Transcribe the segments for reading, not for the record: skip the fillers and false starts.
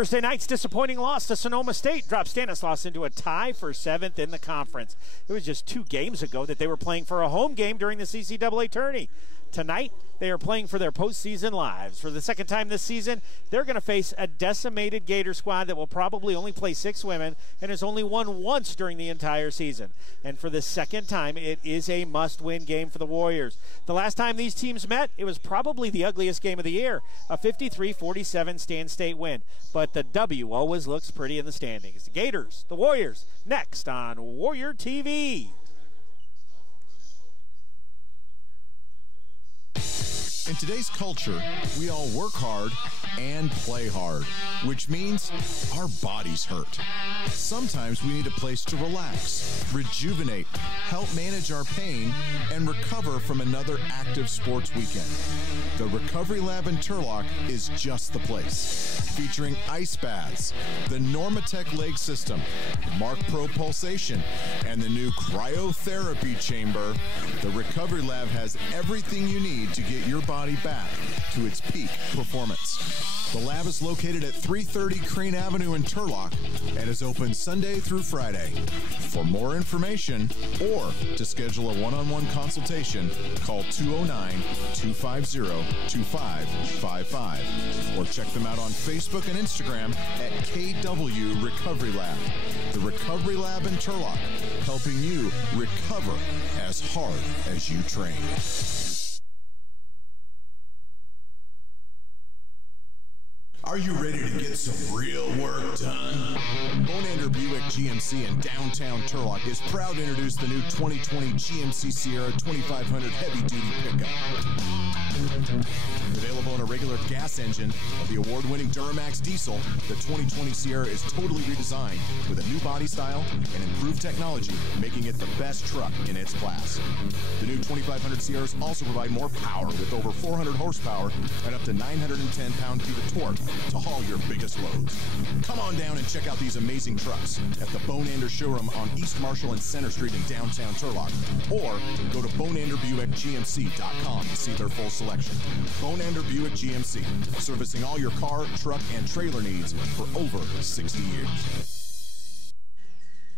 Thursday night's disappointing loss to Sonoma State dropped Stanislaus into a tie for 7th in the conference. It was just 2 games ago that they were playing for a home game during the CCAA tourney. Tonight, they are playing for their postseason lives. For the second time this season, they're going to face a decimated Gator squad that will probably only play 6 women and has only won once during the entire season. And for the second time, it is a must-win game for the Warriors. The last time these teams met, it was probably the ugliest game of the year, a 53-47 Stan State win. But the W always looks pretty in the standings. The Gators, the Warriors, next on Warrior TV. In today's culture, we all work hard and play hard, which means our bodies hurt. Sometimes we need a place to relax, rejuvenate, help manage our pain, and recover from another active sports weekend. The Recovery Lab in Turlock is just the place. Featuring ice baths, the Normatec leg system, Mark Pro Pulsation, and the new cryotherapy chamber, the Recovery Lab has everything you need to get your body back to its peak performance. The lab is located at 330 Crane Avenue in Turlock and is open Sunday through Friday. For more information or to schedule a one-on-one consultation, call 209-250-2555 or check them out on Facebook and Instagram at KW Recovery Lab. The Recovery Lab in Turlock, helping you recover as hard as you train. Are you ready to get some real work done? Bonander Buick GMC in downtown Turlock is proud to introduce the new 2020 GMC Sierra 2500 heavy-duty pickup. Available in a regular gas engine or the award-winning Duramax diesel, the 2020 Sierra is totally redesigned with a new body style and improved technology, making it the best truck in its class. The new 2500 Sierras also provide more power with over 400 horsepower and up to 910 pound-feet of torque to haul your biggest loads. Come on down and check out these amazing trucks at the Bonander showroom on East Marshall and Center Street in downtown Turlock, or go to BonanderBuickGMC.com to see their full selection. Bonander Buick GMC, servicing all your car, truck, and trailer needs for over 60 years.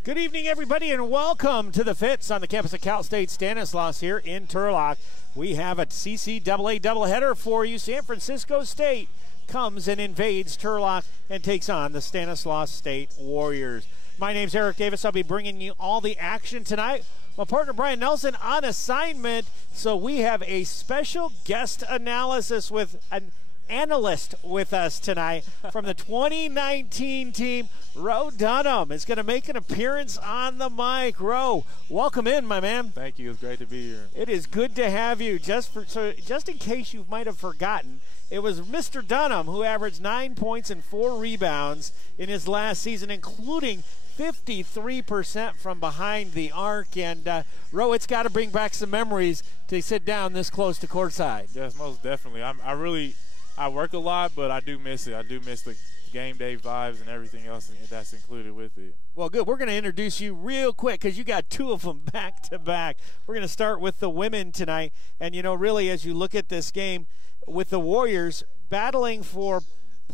Good evening, everybody, and welcome to the Fits on the campus of Cal State Stanislaus here in Turlock. We have a CCAA doubleheader for you. San Francisco State comes and invades Turlock and takes on the Stanislaus State Warriors. My name's Eric Davis. I'll be bringing you all the action tonight. My partner Brian Nelson on assignment, so we have a special guest analysis with an analyst with us tonight from the 2019 team. Ro Dunham is going to make an appearance on the mic. Ro, welcome in, my man. Thank you. It's great to be here. It is good to have you. Just in case you might have forgotten, it was Mr. Dunham who averaged 9 points and 4 rebounds in his last season, including 53% from behind the arc. And, Ro, it's got to bring back some memories to sit down this close to courtside. Yes, most definitely. I work a lot, but I do miss it. I do miss the game day vibes and everything else that's included with it. Well, good. We're going to introduce you real quick because you got 2 of them back to back. We're going to start with the women tonight. And, really, as you look at this game, with the Warriors battling for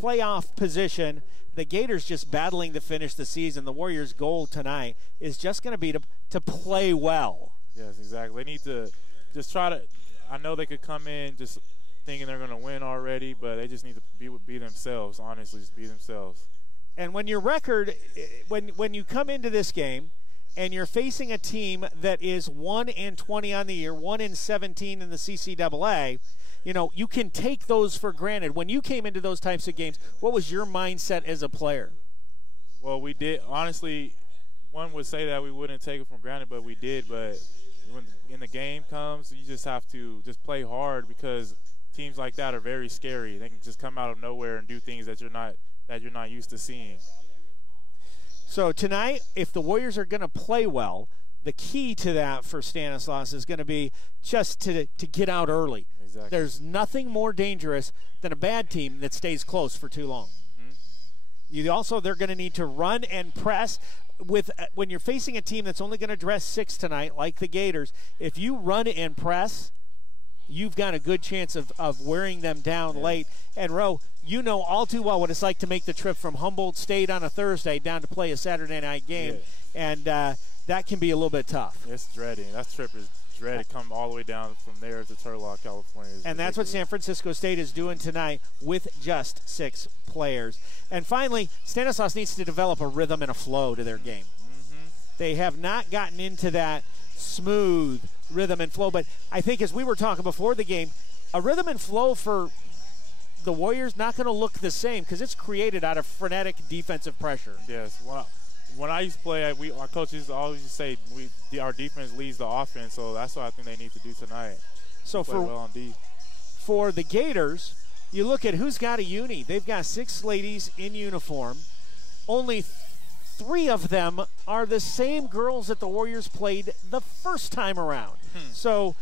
playoff position, the Gators just battling to finish the season. The Warriors' goal tonight is just going to be to play well. Yes, exactly. They need to just try to – I know they could come in just thinking they're going to win already, but they just need to be themselves, honestly, just be themselves. And when your record – when you come into this game and you're facing a team that is 1-20 on the year, 1-17 in the CCAA – you can take those for granted. When you came into those types of games, what was your mindset as a player? Well, we did. Honestly, one would say that we wouldn't take it for granted, but we did. But when the game comes, you just have to just play hard because teams like that are very scary. They can just come out of nowhere and do things that you're not used to seeing. So tonight, if the Warriors are going to play well, the key to that for Stanislaus is going to be just to get out early. Exactly. There's nothing more dangerous than a bad team that stays close for too long. Mm-hmm. They're going to need to run and press. When you're facing a team that's only going to dress 6 tonight, like the Gators, if you run and press, you've got a good chance of wearing them down late. And, Ro, you know all too well what it's like to make the trip from Humboldt State on a Thursday down to play a Saturday night game. Yeah. And that can be a little bit tough. It's dreading. That trip is dreaded. Come all the way down from there to Turlock, California. And that's what San Francisco State is doing tonight with just 6 players. And finally, Stanislaus needs to develop a rhythm and a flow to their game. They have not gotten into that smooth rhythm and flow. But I think as we were talking before the game, a rhythm and flow for the Warriors not going to look the same because it's created out of frenetic defensive pressure. Yes. When I used to play, our coaches always say our defense leads the offense, so that's what I think they need to do tonight. So for the Gators, you look at who's got a uni. They've got 6 ladies in uniform. Only 3 of them are the same girls that the Warriors played the first time around. So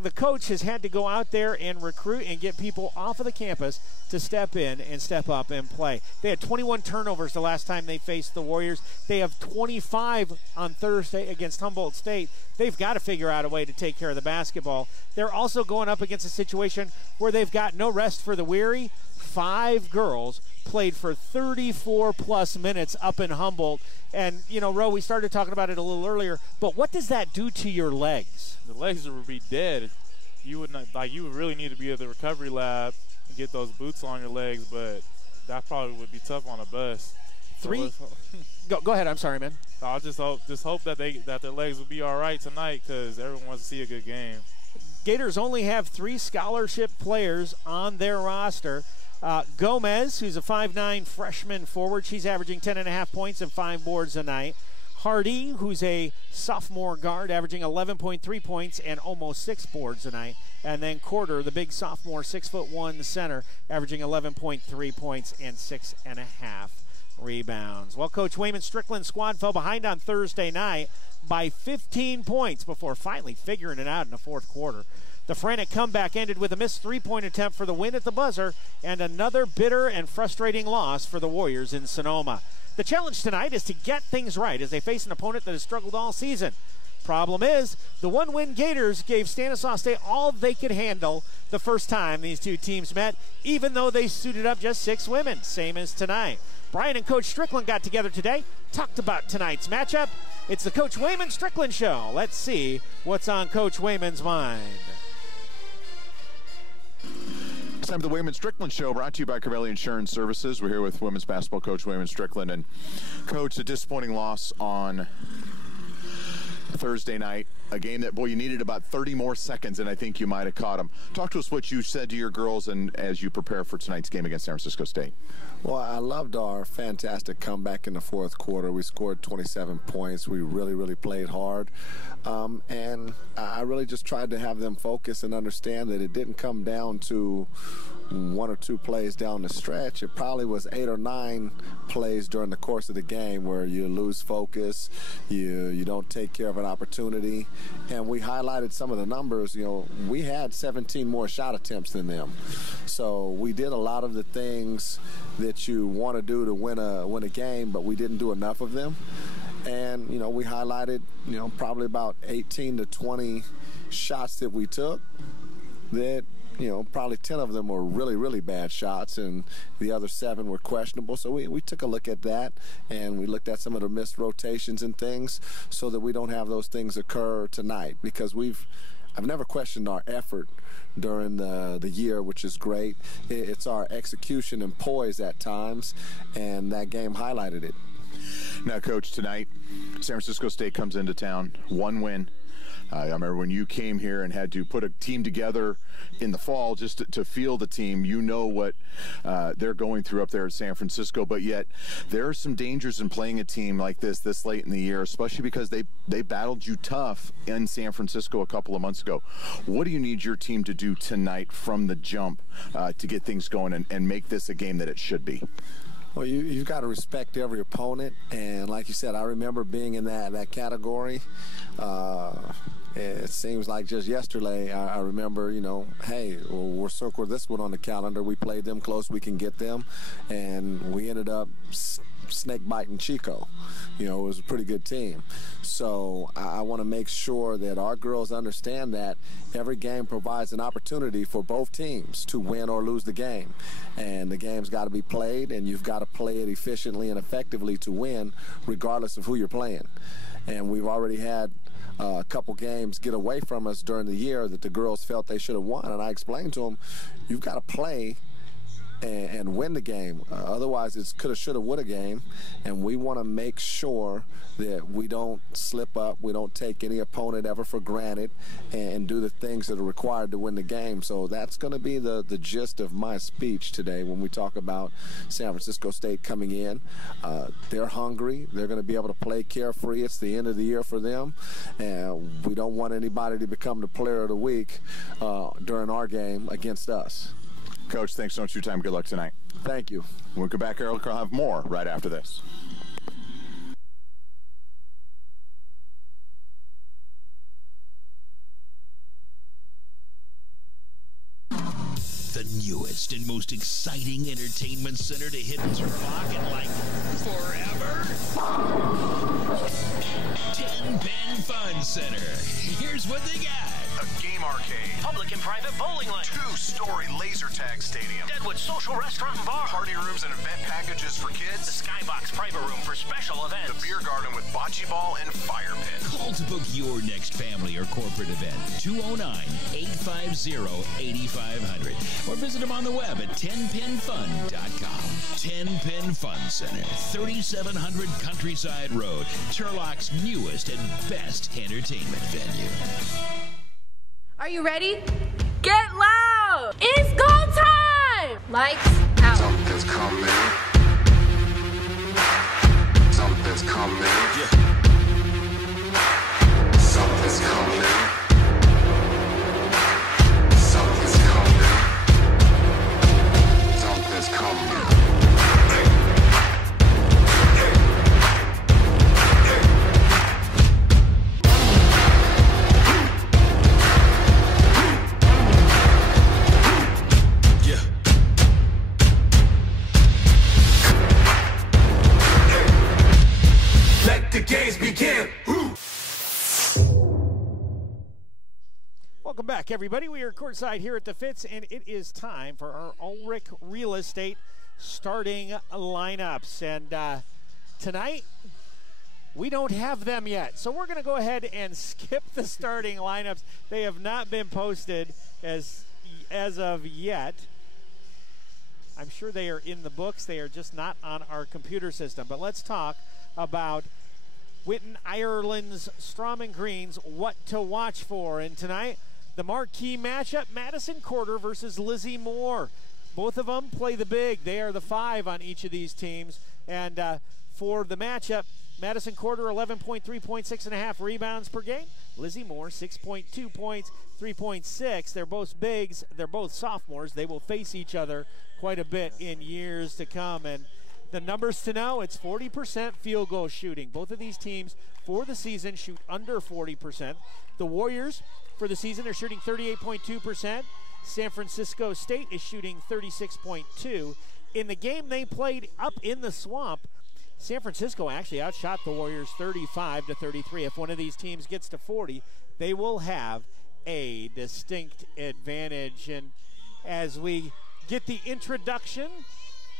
the coach has had to go out there and recruit and get people off of the campus to step in and step up and play. They had 21 turnovers the last time they faced the Warriors. They have 25 on Thursday against Humboldt State. They've got to figure out a way to take care of the basketball. They're also going up against a situation where they've got no rest for the weary. 5 girls played for 34-plus minutes up in Humboldt. And, you know, Ro, we started talking about it a little earlier, but what does that do to your legs? The legs would be dead. You would really need to be at the recovery lab and get those boots on your legs, but that probably would be tough on a bus. Go ahead. I'm sorry, man. I'll just hope that their legs will be all right tonight because everyone wants to see a good game. Gators only have 3 scholarship players on their roster. Gomez, who's a 5'9 freshman forward, she's averaging 10.5 points and 5 boards a night. Hardy, who's a sophomore guard, averaging 11.3 points and almost 6 boards a night. And then Corder, the big sophomore, 6'1" center, averaging 11.3 points and 6.5 rebounds. Well, Coach Wayman Strickland's squad fell behind on Thursday night by 15 points before finally figuring it out in the fourth quarter. The frantic comeback ended with a missed 3-point attempt for the win at the buzzer and another bitter and frustrating loss for the Warriors in Sonoma. The challenge tonight is to get things right as they face an opponent that has struggled all season. Problem is, the one-win Gators gave Stanislaus State all they could handle the first time these two teams met, even though they suited up just 6 women, same as tonight. Brian and Coach Strickland got together today, talked about tonight's matchup. It's the Coach Wayman Strickland Show. Let's see what's on Coach Wayman's mind. It's time for the Wayman Strickland Show, brought to you by Covelli Insurance Services. We're here with women's basketball coach Wayman Strickland. And, Coach, a disappointing loss on Thursday night, a game that, boy, you needed about 30 more seconds, and I think you might have caught them. Talk to us what you said to your girls and as you prepare for tonight's game against San Francisco State. Well, I loved our fantastic comeback in the fourth quarter. We scored 27 points. We really, really played hard. And I really just tried to have them focus and understand that it didn't come down to 1 or 2 plays down the stretch. It probably was 8 or 9 plays during the course of the game where you lose focus, you don't take care of an opportunity. And we highlighted some of the numbers. You know, we had 17 more shot attempts than them. So we did a lot of the things that you want to do to win a game, but we didn't do enough of them. And, you know, we highlighted, you know, probably about 18 to 20 shots that we took that, you know, probably 10 of them were really, really bad shots, and the other 7 were questionable. So we took a look at that, and we looked at some of the missed rotations and things so that we don't have those things occur tonight, because I've never questioned our effort during the year, which is great. It's our execution and poise at times, and that game highlighted it. Now, Coach, tonight, San Francisco State comes into town, 1 win. I remember when you came here and had to put a team together in the fall just to field the team. You know what they're going through up there at San Francisco, but yet there are some dangers in playing a team like this late in the year, especially because they battled you tough in San Francisco a couple of months ago. What do you need your team to do tonight from the jump to get things going and make this a game that it should be? Well, you've got to respect every opponent, and like you said, I remember being in that category. It seems like just yesterday, I remember, hey, we're circled this one on the calendar. We played them close, we can get them, and we ended up snake biting Chico. It was a pretty good team. So I want to make sure that our girls understand that every game provides an opportunity for both teams to win or lose the game. And the game's got to be played, and you've got to play it efficiently and effectively to win, regardless of who you're playing. And we've already had a couple games get away from us during the year that the girls felt they should have won. And I explained to them, you've got to play and win the game. Otherwise, it's coulda, shoulda, woulda game. And we want to make sure that we don't slip up, we don't take any opponent ever for granted, and do the things that are required to win the game. So that's going to be the gist of my speech today when we talk about San Francisco State coming in. They're hungry. They're going to be able to play carefree. It's the end of the year for them, and we don't want anybody to become the player of the week during our game against us. Coach, thanks so much for your time. Good luck tonight. Thank you. When we come back, Eric will have more right after this. The newest and most exciting entertainment center to hit Turlock in like forever. 10 Pin Fun Center. Here's what they got. A game arcade. Public and private bowling lane. 2-story laser tag stadium. Deadwood Social Restaurant and Bar. Party rooms and event packages for The kids. Skybox private room for special events. The beer garden with bocce ball and fire pit. Call to book your next family or corporate event. 209-850-8500. Or visit them on the web at 10pinfun.com. 10 Pin Fun Center. 3700 Countryside Road. Turlock's newest and best entertainment venue. Are you ready? Get loud! It's go time! Lights out. Something's coming. Something's coming. Something's coming. Something's coming. Something's coming. The games begin. Welcome back, everybody. We are courtside here at the Fitz, and it is time for our Ulrich Real Estate starting lineups. And tonight, we don't have them yet. So we're going to go ahead and skip the starting lineups. They have not been posted as of yet. I'm sure they are in the books. They are just not on our computer system. But let's talk about Whitten Ireland's Strawman Greens, what to watch for. And tonight, the marquee matchup, Madison Corder versus Lizzie Moore. Both of them play the big. They are the 5 on each of these teams. And for the matchup, Madison Corder, 11.3 points, 6.5 rebounds per game. Lizzie Moore, 6.2 points, 3.6. They're both bigs. They're both sophomores. They will face each other quite a bit in years to come. And the numbers to know, it's 40% field goal shooting. Both of these teams for the season shoot under 40%. The Warriors for the season are shooting 38.2%. San Francisco State is shooting 36.2%. In the game they played up in the Swamp, San Francisco actually outshot the Warriors 35-33. If one of these teams gets to 40, they will have a distinct advantage. And as we get the introduction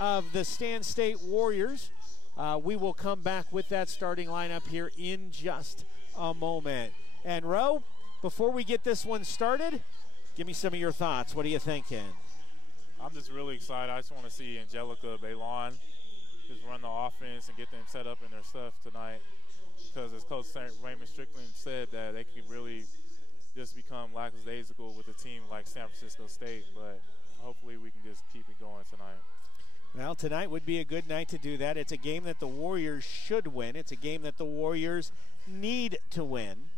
of the Stan State Warriors, we will come back with that starting lineup here in just a moment. And Ro, before we get this one started, give me some of your thoughts. What are you thinking? I'm just really excited. I just want to see Angelica Bailon just run the offense and get them set up in their stuff tonight, because as Coach Raymond Strickland said, that they could really just become lackadaisical with a team like San Francisco State, but hopefully we can just keep it going tonight. Well, tonight would be a good night to do that. It's a game that the Warriors should win. It's a game that the Warriors need to win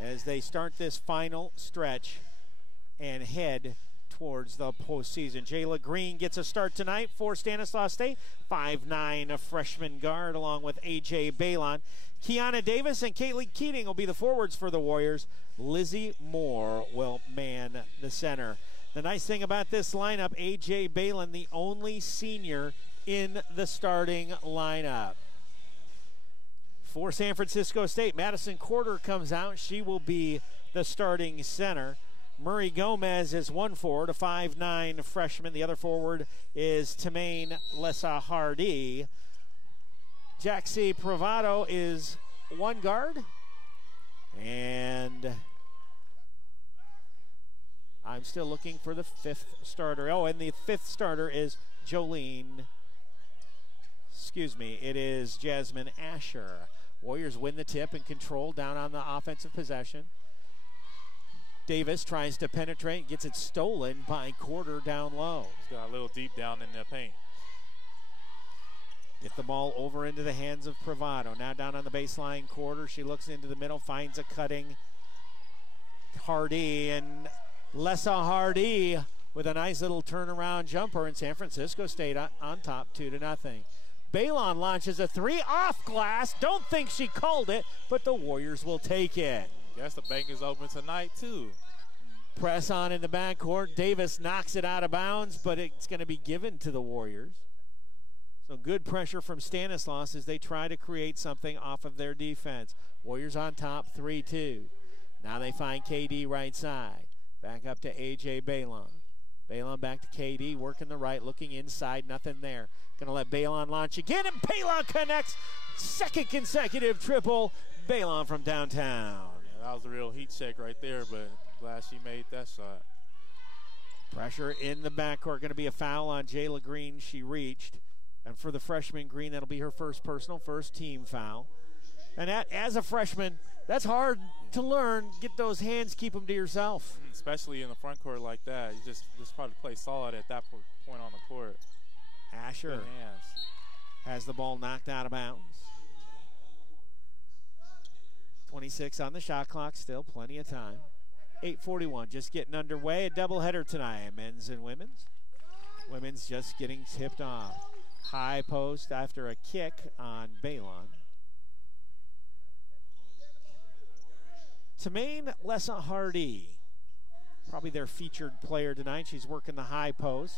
as they start this final stretch and head towards the postseason. Jayla Green gets a start tonight for Stanislaus State. 5'9", freshman guard, along with A.J. Balon. Kiana Davis and Caitlin Keating will be the forwards for the Warriors. Lizzie Moore will man the center. The nice thing about this lineup, A.J. Balon, the only senior in the starting lineup. For San Francisco State, Madison Corder comes out. She will be the starting center. Murray Gomez is one forward, a 5'9" freshman. The other forward is Tamaine Lessa-Hardy. Jaxie Privado is one guard. And I'm still looking for the fifth starter. Oh, and the fifth starter is it is Jasmine Asher. Warriors win the tip and control down on the offensive possession. Davis tries to penetrate, gets it stolen by Corder down low. He's got a little deep down in the paint. Get the ball over into the hands of Privado. Now down on the baseline, Corder. She looks into the middle, finds a cutting Hardy, and Lessa Hardy with a nice little turnaround jumper, and San Francisco State on top 2-0. Balon launches a three off glass. Don't think she called it, but the Warriors will take it. Guess the bank is open tonight, too. Press on in the backcourt. Davis knocks it out of bounds, but it's going to be given to the Warriors. So good pressure from Stanislaus as they try to create something off of their defense. Warriors on top, 3-2. Now they find KD right side. Back up to A.J. Balon. Balon back to KD, working the right, looking inside, nothing there. Going to let Balon launch again, and Balon connects. Second consecutive triple. Balon from downtown. Yeah, that was a real heat check right there, but glad she made that shot. Pressure in the backcourt. Going to be a foul on Jayla Green. She reached. And for the freshman Green, that'll be her first personal, first team foul. And as a freshman, that's hard to learn. Get those hands, keep them to yourself. Especially in the front court like that. You just probably play solid at that point on the court. Asher has the ball knocked out of bounds. 26 on the shot clock, still plenty of time. 8:41, just getting underway. A doubleheader tonight, men's and women's. Women's just getting tipped off. High post after a kick on Balon. Tamaine Lessa-Hardy, probably their featured player tonight. She's working the high post.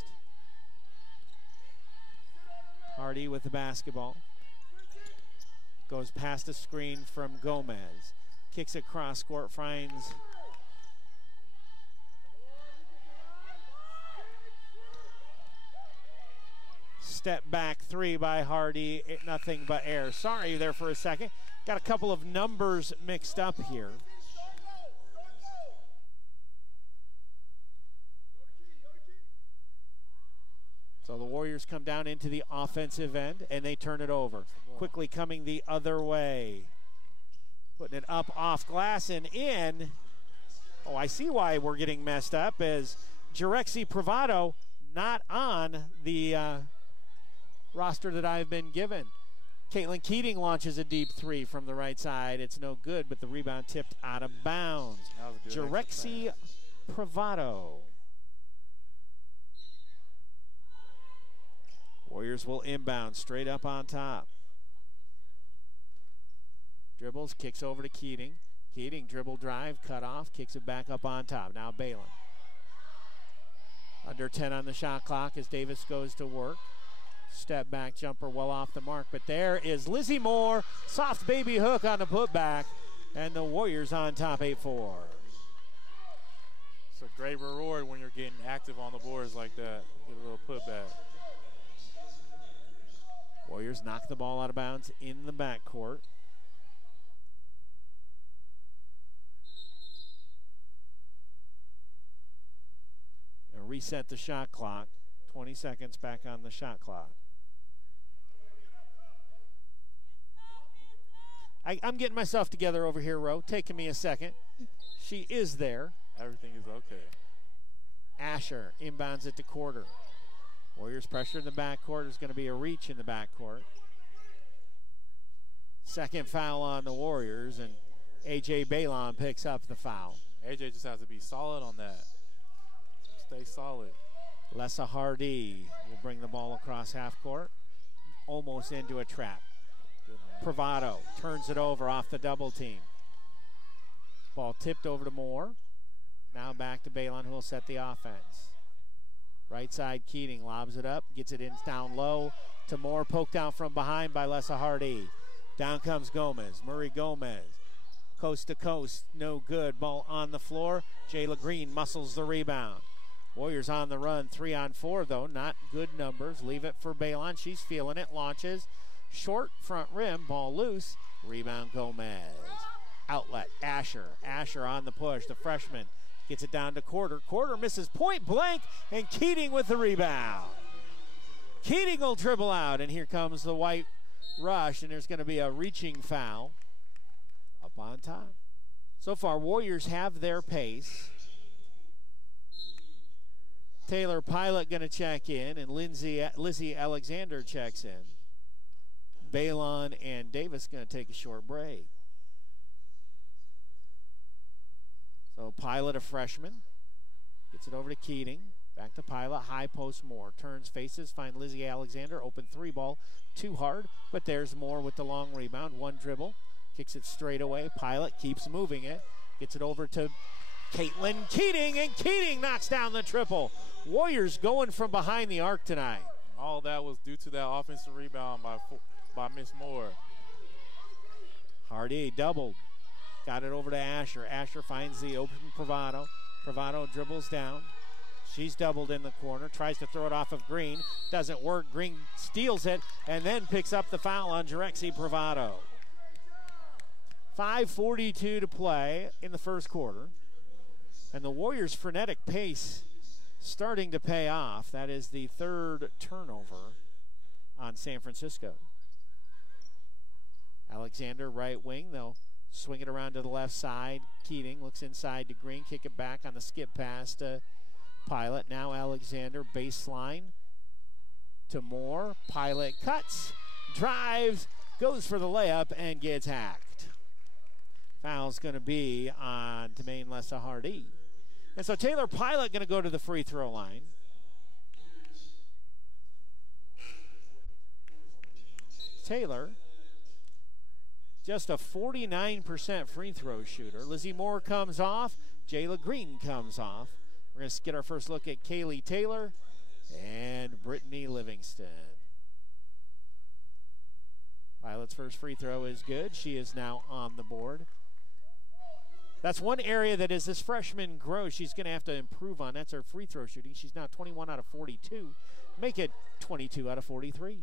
Hardy with the basketball. Goes past a screen from Gomez. Kicks it cross court, finds step back three by Hardy. Nothing but air. Sorry there for a second. Got a couple of numbers mixed up here. So the Warriors come down into the offensive end, and they turn it over. Quickly coming the other way. Putting it up off glass and in. Oh, I see why we're getting messed up, as Jaxie Privado not on the roster that I've been given. Caitlin Keating launches a deep three from the right side. It's no good, but the rebound tipped out of bounds. Jaxie Privado. Warriors will inbound straight up on top. Dribbles, kicks over to Keating. Keating, dribble drive, cut off, kicks it back up on top. Now Balon. Under 10 on the shot clock as Davis goes to work. Step back jumper well off the mark, but there is Lizzie Moore. Soft baby hook on the putback, and the Warriors on top 8-4. It's a great reward when you're getting active on the boards like that. Get a little putback. Warriors knock the ball out of bounds in the backcourt. Reset the shot clock. 20 seconds back on the shot clock. I'm getting myself together over here, Ro. Taking me a second. She is there. Everything is okay. Asher inbounds it to Corder. Warriors pressure in the backcourt. There's going to be a reach in the backcourt. Second foul on the Warriors, and A.J. Balon picks up the foul. A.J. just has to be solid on that. Stay solid. Lessa Hardy will bring the ball across half court, almost into a trap. Privado turns it over off the double team. Ball tipped over to Moore. Now back to Balon, who will set the offense. Right side, Keating lobs it up, gets it in down low to Moore, poked out from behind by Lessa Hardy. Down comes Gomez, Murray Gomez. Coast to coast, no good. Ball on the floor. Jayla Green muscles the rebound. Warriors on the run, 3-on-4 though, not good numbers. Leave it for Balon, she's feeling it, launches. Short front rim, ball loose. Rebound Gomez. Outlet, Asher. Asher on the push, the freshman gets it down to Quarter. Quarter misses point blank, and Keating with the rebound. Keating will dribble out, and here comes the white rush, and there's going to be a reaching foul up on top. So far, Warriors have their pace. Taylor Pilot going to check in, and Lizzie Alexander checks in. Balon and Davis going to take a short break. So Pilot, a freshman, gets it over to Keating. Back to Pilot, high post Moore. Turns, faces, find Lizzie Alexander. Open three ball, too hard, but there's Moore with the long rebound. One dribble, kicks it straight away. Pilot keeps moving it. Gets it over to Caitlin Keating, and Keating knocks down the triple. Warriors going from behind the arc tonight. All that was due to that offensive rebound by Miss Moore. Hardy doubled. Got it over to Asher. Asher finds the open Privado. Privado dribbles down. She's doubled in the corner. Tries to throw it off of Green. Doesn't work. Green steals it and then picks up the foul on Jerexi Privado. 5:42 to play in the first quarter. And the Warriors' frenetic pace starting to pay off. That is the third turnover on San Francisco. Alexander, right wing. They'll swing it around to the left side. Keating looks inside to Green. Kick it back on the skip pass to Pilot. Now Alexander, baseline to Moore. Pilot cuts, drives, goes for the layup, and gets hacked. Foul's going to be on Tamaine Lessa Hardy. And so Taylor Pilot going to go to the free throw line. Taylor, just a 49% free throw shooter. Lizzie Moore comes off. Jayla Green comes off. We're going to get our first look at Kaylee Taylor and Brittany Livingston. Pilot's first free throw is good. She is now on the board. That's one area that as this freshman grows, she's going to have to improve on. That's her free throw shooting. She's now 21 out of 42. Make it 22 out of 43.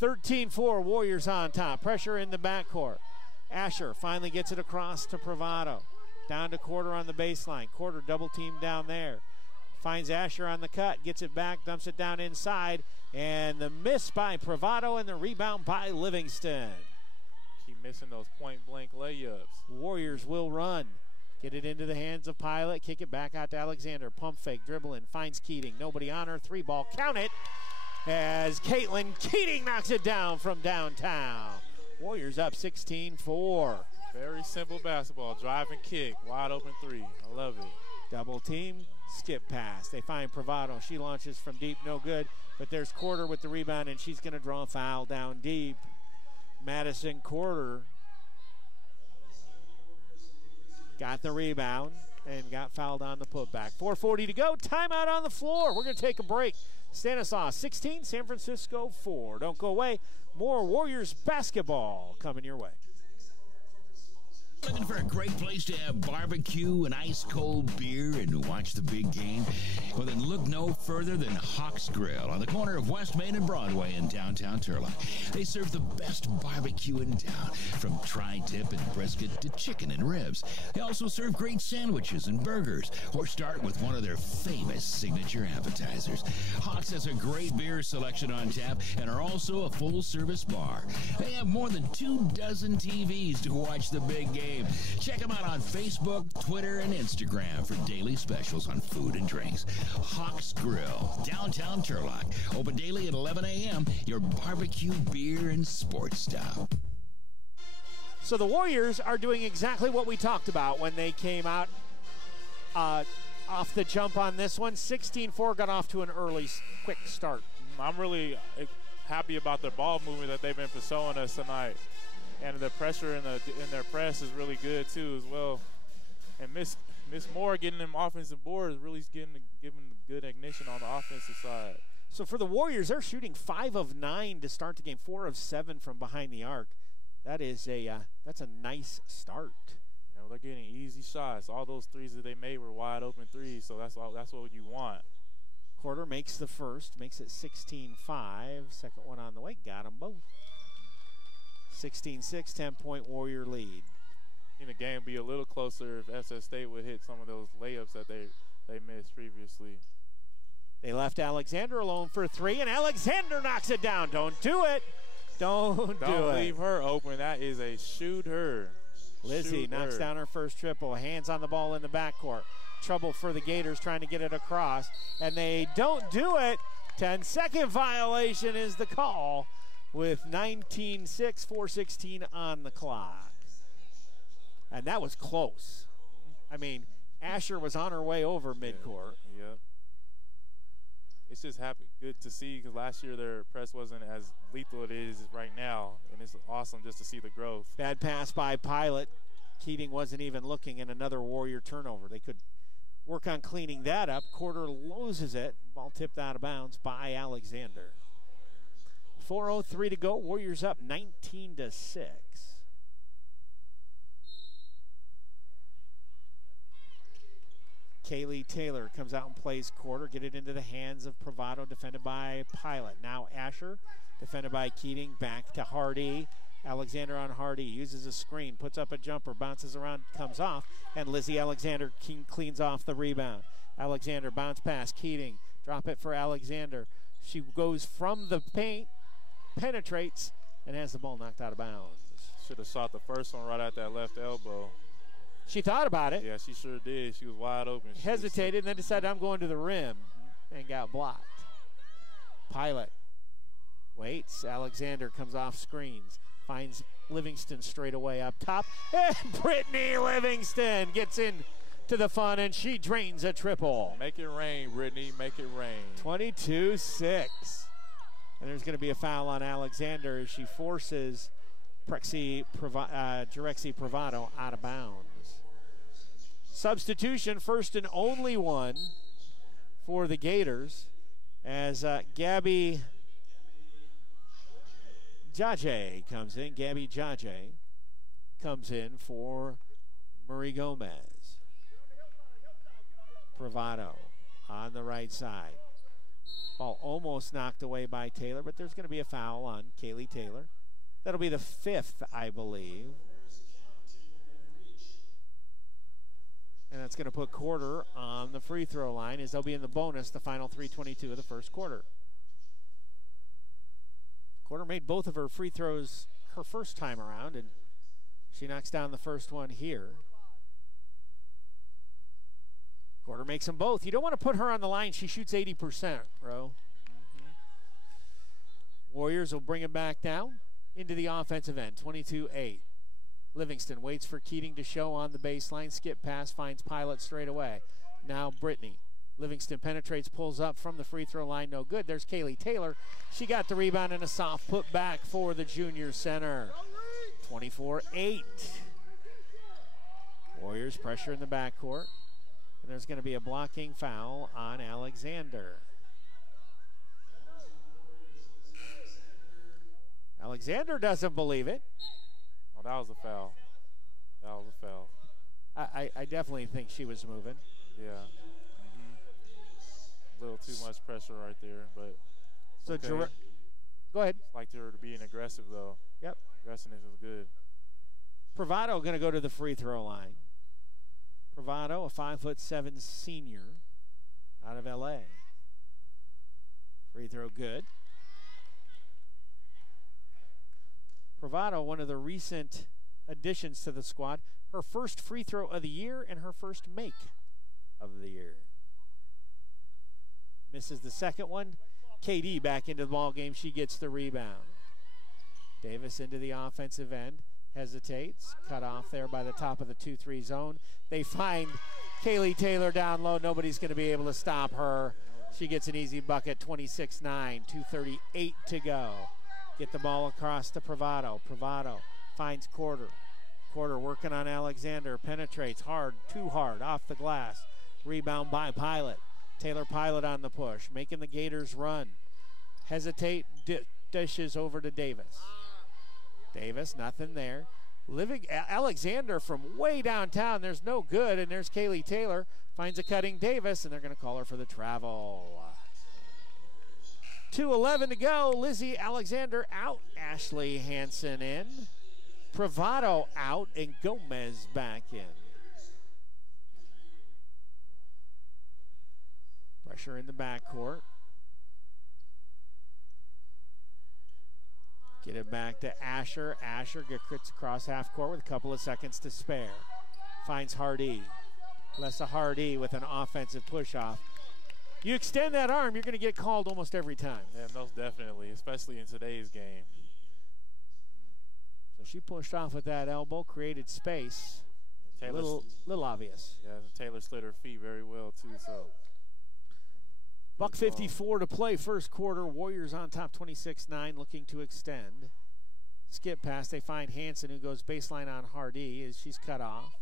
13-4, Warriors on top. Pressure in the backcourt. Asher finally gets it across to Privado. Down to Quarter on the baseline. Quarter double team down there. Finds Asher on the cut. Gets it back, dumps it down inside. And the miss by Privado and the rebound by Livingston. Keep missing those point-blank layups. Warriors will run. Get it into the hands of Pilot. Kick it back out to Alexander. Pump fake, dribbling. Finds Keating. Nobody on her. Three ball. Count it. As Caitlin Keating knocks it down from downtown. Warriors up 16-4. Very simple basketball. Drive and kick. Wide open three. I love it. Double team. Skip pass. They find Privado. She launches from deep. No good. But there's Quarter with the rebound, and she's going to draw a foul down deep. Madison Quarter got the rebound and got fouled on the putback. 4:40 to go. Timeout on the floor. We're going to take a break. Stanislaus 16, San Francisco 4. Don't go away. More Warriors basketball coming your way. Looking for a great place to have barbecue and ice-cold beer and watch the big game? Well, then look no further than Hawks Grill on the corner of West Main and Broadway in downtown Turlock. They serve the best barbecue in town, from tri-tip and brisket to chicken and ribs. They also serve great sandwiches and burgers, or start with one of their famous signature appetizers. Hawks has a great beer selection on tap and are also a full-service bar. They have more than 24 TVs to watch the big game. Check them out on Facebook, Twitter, and Instagram for daily specials on food and drinks. Hawks Grill, downtown Turlock. Open daily at 11 a.m. Your barbecue, beer, and sports stop. So the Warriors are doing exactly what we talked about when they came out off the jump on this one. 16-4, got off to an early, quick start. I'm really happy about their ball movement that they've been showing us tonight. And the pressure in their press is really good, too, as well. And Miss Moore getting them offensive boards really giving good ignition on the offensive side. So for the Warriors, they're shooting 5 of 9 to start the game, 4 of 7 from behind the arc. That's a nice start. You know, they're getting easy shots. All those threes that they made were wide open threes, so that's what you want. Quarter makes the first, makes it 16-5. Second one on the way, got them both. 16-6, 10-point Warrior lead. I think the game would be a little closer if SS State would hit some of those layups that they missed previously. They left Alexander alone for 3, and Alexander knocks it down. Don't do it. Don't leave her open. That is a shooter. Lizzie knocks down her first triple. Hands on the ball in the backcourt. Trouble for the Gators trying to get it across, and they don't do it. 10-second violation is the call with 19-6, 4:16 on the clock. And that was close. I mean, Asher was on her way over midcourt. Yeah. It's just good to see because last year their press wasn't as lethal as it is right now, and it's awesome just to see the growth. Bad pass by Pilot. Keating wasn't even looking, and another Warrior turnover. They could work on cleaning that up. Quarter loses it. Ball tipped out of bounds by Alexander. 4:03 to go. Warriors up 19-6. Kaylee Taylor comes out and plays quarter. Get it into the hands of Privado, defended by Pilot. Now Asher, defended by Keating. Back to Hardy. Alexander on Hardy. Uses a screen. Puts up a jumper. Bounces around. Comes off. And Lizzie Alexander cleans off the rebound. Alexander bounce pass. Keating. Drop it for Alexander. She goes from the paint. Penetrates. And has the ball knocked out of bounds. Should have shot the first one right at that left elbow. She thought about it. Yeah, she sure did. She was wide open. Hesitated and then decided, I'm going to the rim, and got blocked. Pilot waits. Alexander comes off screens. Finds Livingston straight away up top. And Brittany Livingston gets in to the fun, and she drains a triple. Make it rain, Brittany. Make it rain. 22-6. And there's going to be a foul on Alexander as she forces Jirexi Privado out of bounds. Substitution, first and only one for the Gators, as Gabby Jaje comes in. Gabby Jaje comes in for Marie Gomez. Privado on the right side. Ball almost knocked away by Taylor, but there's going to be a foul on Kaylee Taylor. That'll be the 5th, I believe. And that's going to put Quarter on the free throw line as they'll be in the bonus the final 3:22 of the first quarter. Quarter made both of her free throws her first time around, and she knocks down the first one here. Quarter makes them both. You don't want to put her on the line. She shoots 80%, bro. Warriors will bring it back down into the offensive end, 22-8. Livingston waits for Keating to show on the baseline. Skip pass, finds Pilot straight away. Now Brittany. Livingston penetrates, pulls up from the free throw line. No good. There's Kaylee Taylor. She got the rebound and a soft put back for the junior center. 24-8. Warriors pressure in the backcourt. And there's going to be a blocking foul on Alexander. Alexander doesn't believe it. Oh, that was a foul. That was a foul. I definitely think she was moving. Yeah. A little too much pressure right there, but so okay. Go ahead. It's like they're being aggressive, though. Yep. Aggressiveness is good. Privado going to go to the free throw line. Privado, a 5'7" senior out of LA. Free throw good. Privado, one of the recent additions to the squad. Her first free throw of the year and her first make of the year. Misses the second one. KD back into the ball game. She gets the rebound. Davis into the offensive end. Hesitates. Cut off there by the top of the 2-3 zone. They find Kaylee Taylor down low. Nobody's going to be able to stop her. She gets an easy bucket, 26-9, 2:38 to go. Get the ball across to Privado. Privado finds Quarter. Quarter working on Alexander. Penetrates hard, too hard, off the glass. Rebound by Pilot. Taylor Pilot on the push, making the Gators run. Hesitate, dishes over to Davis. Davis, nothing there. Alexander from way downtown, there's no good, and there's Kaylee Taylor, finds a cutting Davis, and they're going to call her for the travel. 2:11 to go. Lizzie Alexander out, Ashley Hansen in. Privado out, and Gomez back in. Pressure in the backcourt. Get it back to Asher. Asher gets across half court with a couple of seconds to spare. Finds Hardy. Lessa Hardy with an offensive push-off. You extend that arm, you're going to get called almost every time. Yeah, most definitely, especially in today's game. So she pushed off with that elbow, created space. A little obvious. Yeah, Taylor slid her feet very well, too, so. Buck 54 to play first quarter. Warriors on top 26-9, looking to extend. Skip pass. They find Hansen, who goes baseline on Hardy as she's cut off.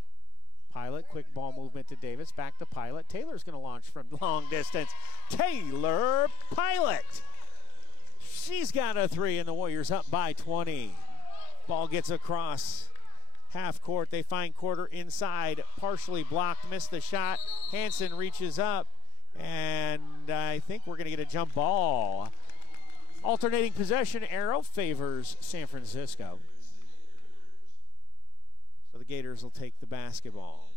Pilot, quick ball movement to Davis. Back to Pilot. Taylor's going to launch from long distance. Taylor Pilot. She's got a three, and the Warriors up by 20. Ball gets across half court. They find Quarter inside. Partially blocked. Missed the shot. Hansen reaches up. And I think we're going to get a jump ball. Alternating possession arrow favors San Francisco. So the Gators will take the basketball.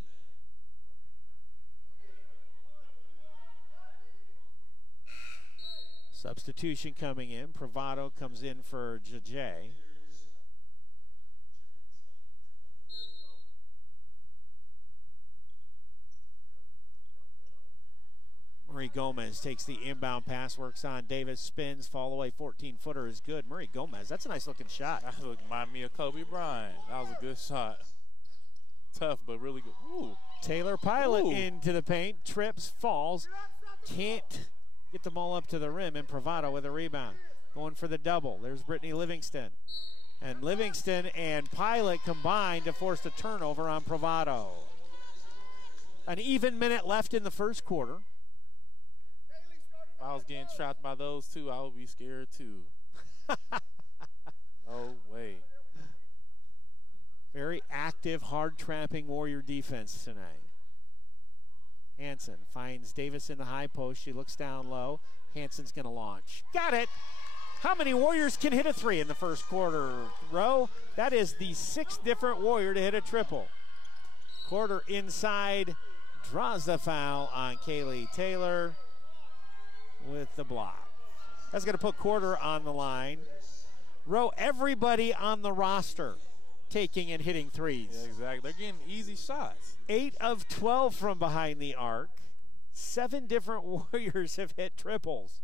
Substitution coming in. Privado comes in for Jajay. Marie Gomez takes the inbound pass, works on Davis, spins, fall away, 14-footer is good. Marie Gomez, that's a nice looking shot. That reminded me of Kobe Bryant. That was a good shot. Tough, but really good. Ooh. Taylor Pilot into the paint, trips, falls, can't get the ball up to the rim, and Privado with a rebound. Going for the double. There's Brittany Livingston. And Livingston and Pilot combined to force the turnover on Privado. An even minute left in the first quarter. If I was getting trapped by those two, I would be scared too. No way. Very active, hard-trapping Warrior defense tonight. Hansen finds Davis in the high post. She looks down low. Hansen's going to launch. Got it! How many Warriors can hit a three in the first quarter, Rowe? That is the sixth different Warrior to hit a triple. Quarter inside, draws the foul on Kaylee Taylor with the block. That's going to put Quarter on the line. Rowe, everybody on the roster taking and hitting threes. Yeah, exactly. They're getting easy shots. 8 of 12 from behind the arc. 7 different Warriors have hit triples.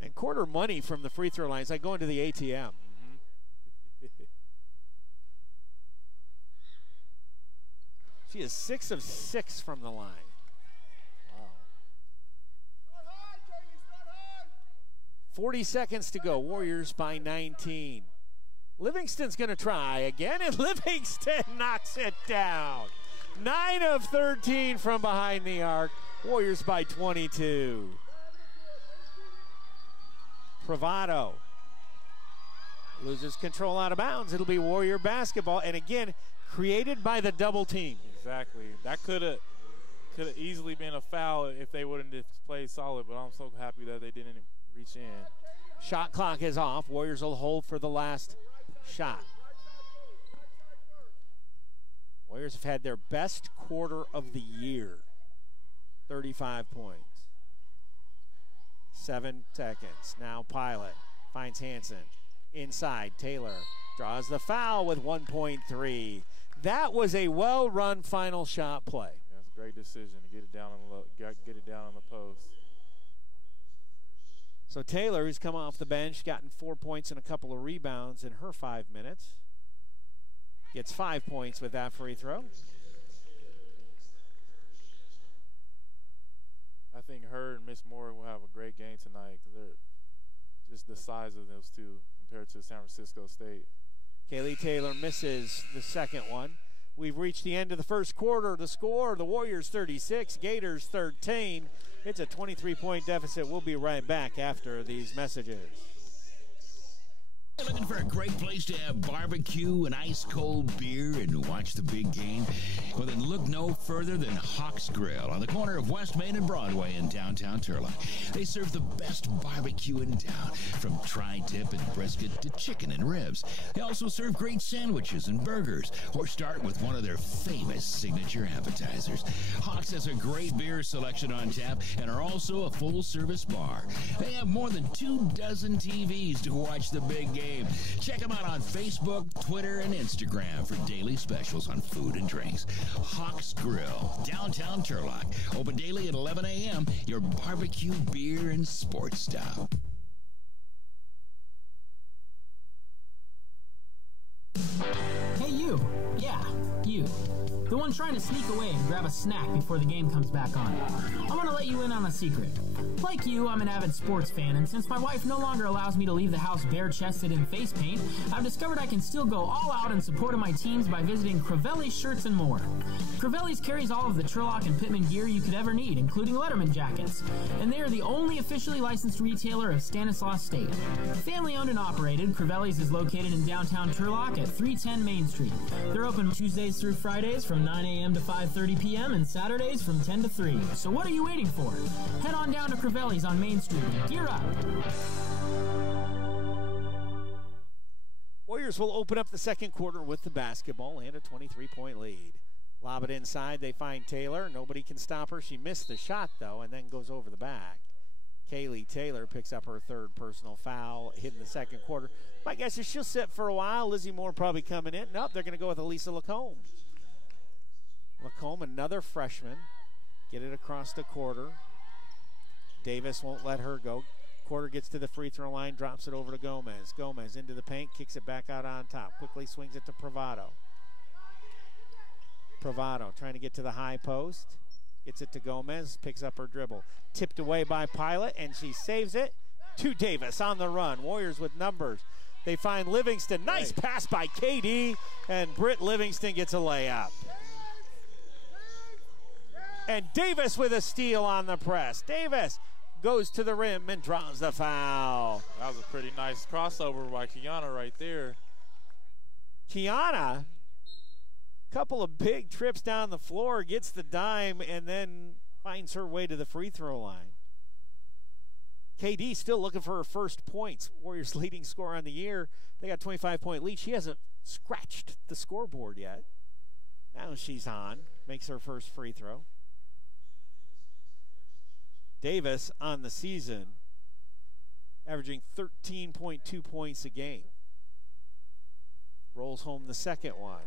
And Quarter money from the free throw lines. I go into the ATM. She is 6 of 6 from the line. Wow. 40 seconds to go. Warriors by 19. Livingston's going to try again, and Livingston knocks it down. 9 of 13 from behind the arc. Warriors by 22. Privado loses control out of bounds. It'll be Warrior basketball, and again, created by the double team. Exactly. That could have easily been a foul if they wouldn't have played solid, but I'm so happy that they didn't reach in. Shot clock is off. Warriors will hold for the last shot. Warriors have had their best quarter of the year. 35 points. 7 seconds. Now Pilot finds Hansen. Inside, Taylor draws the foul with 1.3. That was a well-run final shot play. Yeah, that's a great decision to get it down on the post. So Taylor, who's come off the bench, gotten 4 points and a couple of rebounds in her 5 minutes, gets 5 points with that free throw. I think her and Miss Moore will have a great game tonight because they're just the size of those two compared to San Francisco State. Kaylee Taylor misses the second one. We've reached the end of the first quarter. The score, the Warriors 36, Gators 13. It's a 23-point deficit. We'll be right back after these messages. Looking for a great place to have barbecue and ice-cold beer and watch the big game? Well, then look no further than Hawk's Grill on the corner of West Main and Broadway in downtown Turlock. They serve the best barbecue in town, from tri-tip and brisket to chicken and ribs. They also serve great sandwiches and burgers, or start with one of their famous signature appetizers. Hawk's has a great beer selection on tap and are also a full-service bar. They have more than 24 TVs to watch the big game. Check them out on Facebook, Twitter, and Instagram for daily specials on food and drinks. Hawk's Grill, downtown Turlock. Open daily at 11 a.m. Your barbecue, beer, and sports stop. Hey, you. Yeah, you. The one trying to sneak away and grab a snack before the game comes back on. I want to let you in on a secret. Like you, I'm an avid sports fan, and since my wife no longer allows me to leave the house bare-chested in face paint, I've discovered I can still go all out in support of my teams by visiting Crivelli's Shirts and More. Crivelli's carries all of the Turlock and Pittman gear you could ever need, including Letterman jackets, and they are the only officially licensed retailer of Stanislaus State. Family-owned and operated, Crivelli's is located in downtown Turlock at 310 Main Street. They're open Tuesdays through Fridays from 9 a.m. to 5:30 p.m. and Saturdays from 10 to 3. So what are you waiting for? Head on down to Crivelli's on Main Street and gear up. Warriors will open up the second quarter with the basketball and a 23-point lead. Lob it inside. They find Taylor. Nobody can stop her. She missed the shot, though, and then goes over the back. Kaylee Taylor picks up her third personal foul in the second quarter. My guess is she'll sit for a while. Lizzie Moore probably coming in. Nope, they're going to go with Elisa Lacombe. Lacombe, another freshman. Get it across the quarter. Davis won't let her go. Quarter gets to the free throw line, drops it over to Gomez. Gomez into the paint, kicks it back out on top. Quickly swings it to Pravado. Pravado trying to get to the high post. Gets it to Gomez, picks up her dribble. Tipped away by Pilot, and she saves it to Davis on the run. Warriors with numbers. They find Livingston. Nice pass by KD, and Britt Livingston gets a layup. And Davis with a steal on the press. Davis goes to the rim and draws the foul. That was a pretty nice crossover by Kiana right there. Kiana, couple of big trips down the floor, gets the dime, and then finds her way to the free throw line. KD still looking for her first points. Warriors leading scorer on the year. They got a 25-point lead. She hasn't scratched the scoreboard yet. Now she's on. Makes her first free throw. Davis on the season averaging 13.2 points a game. Rolls home the second one.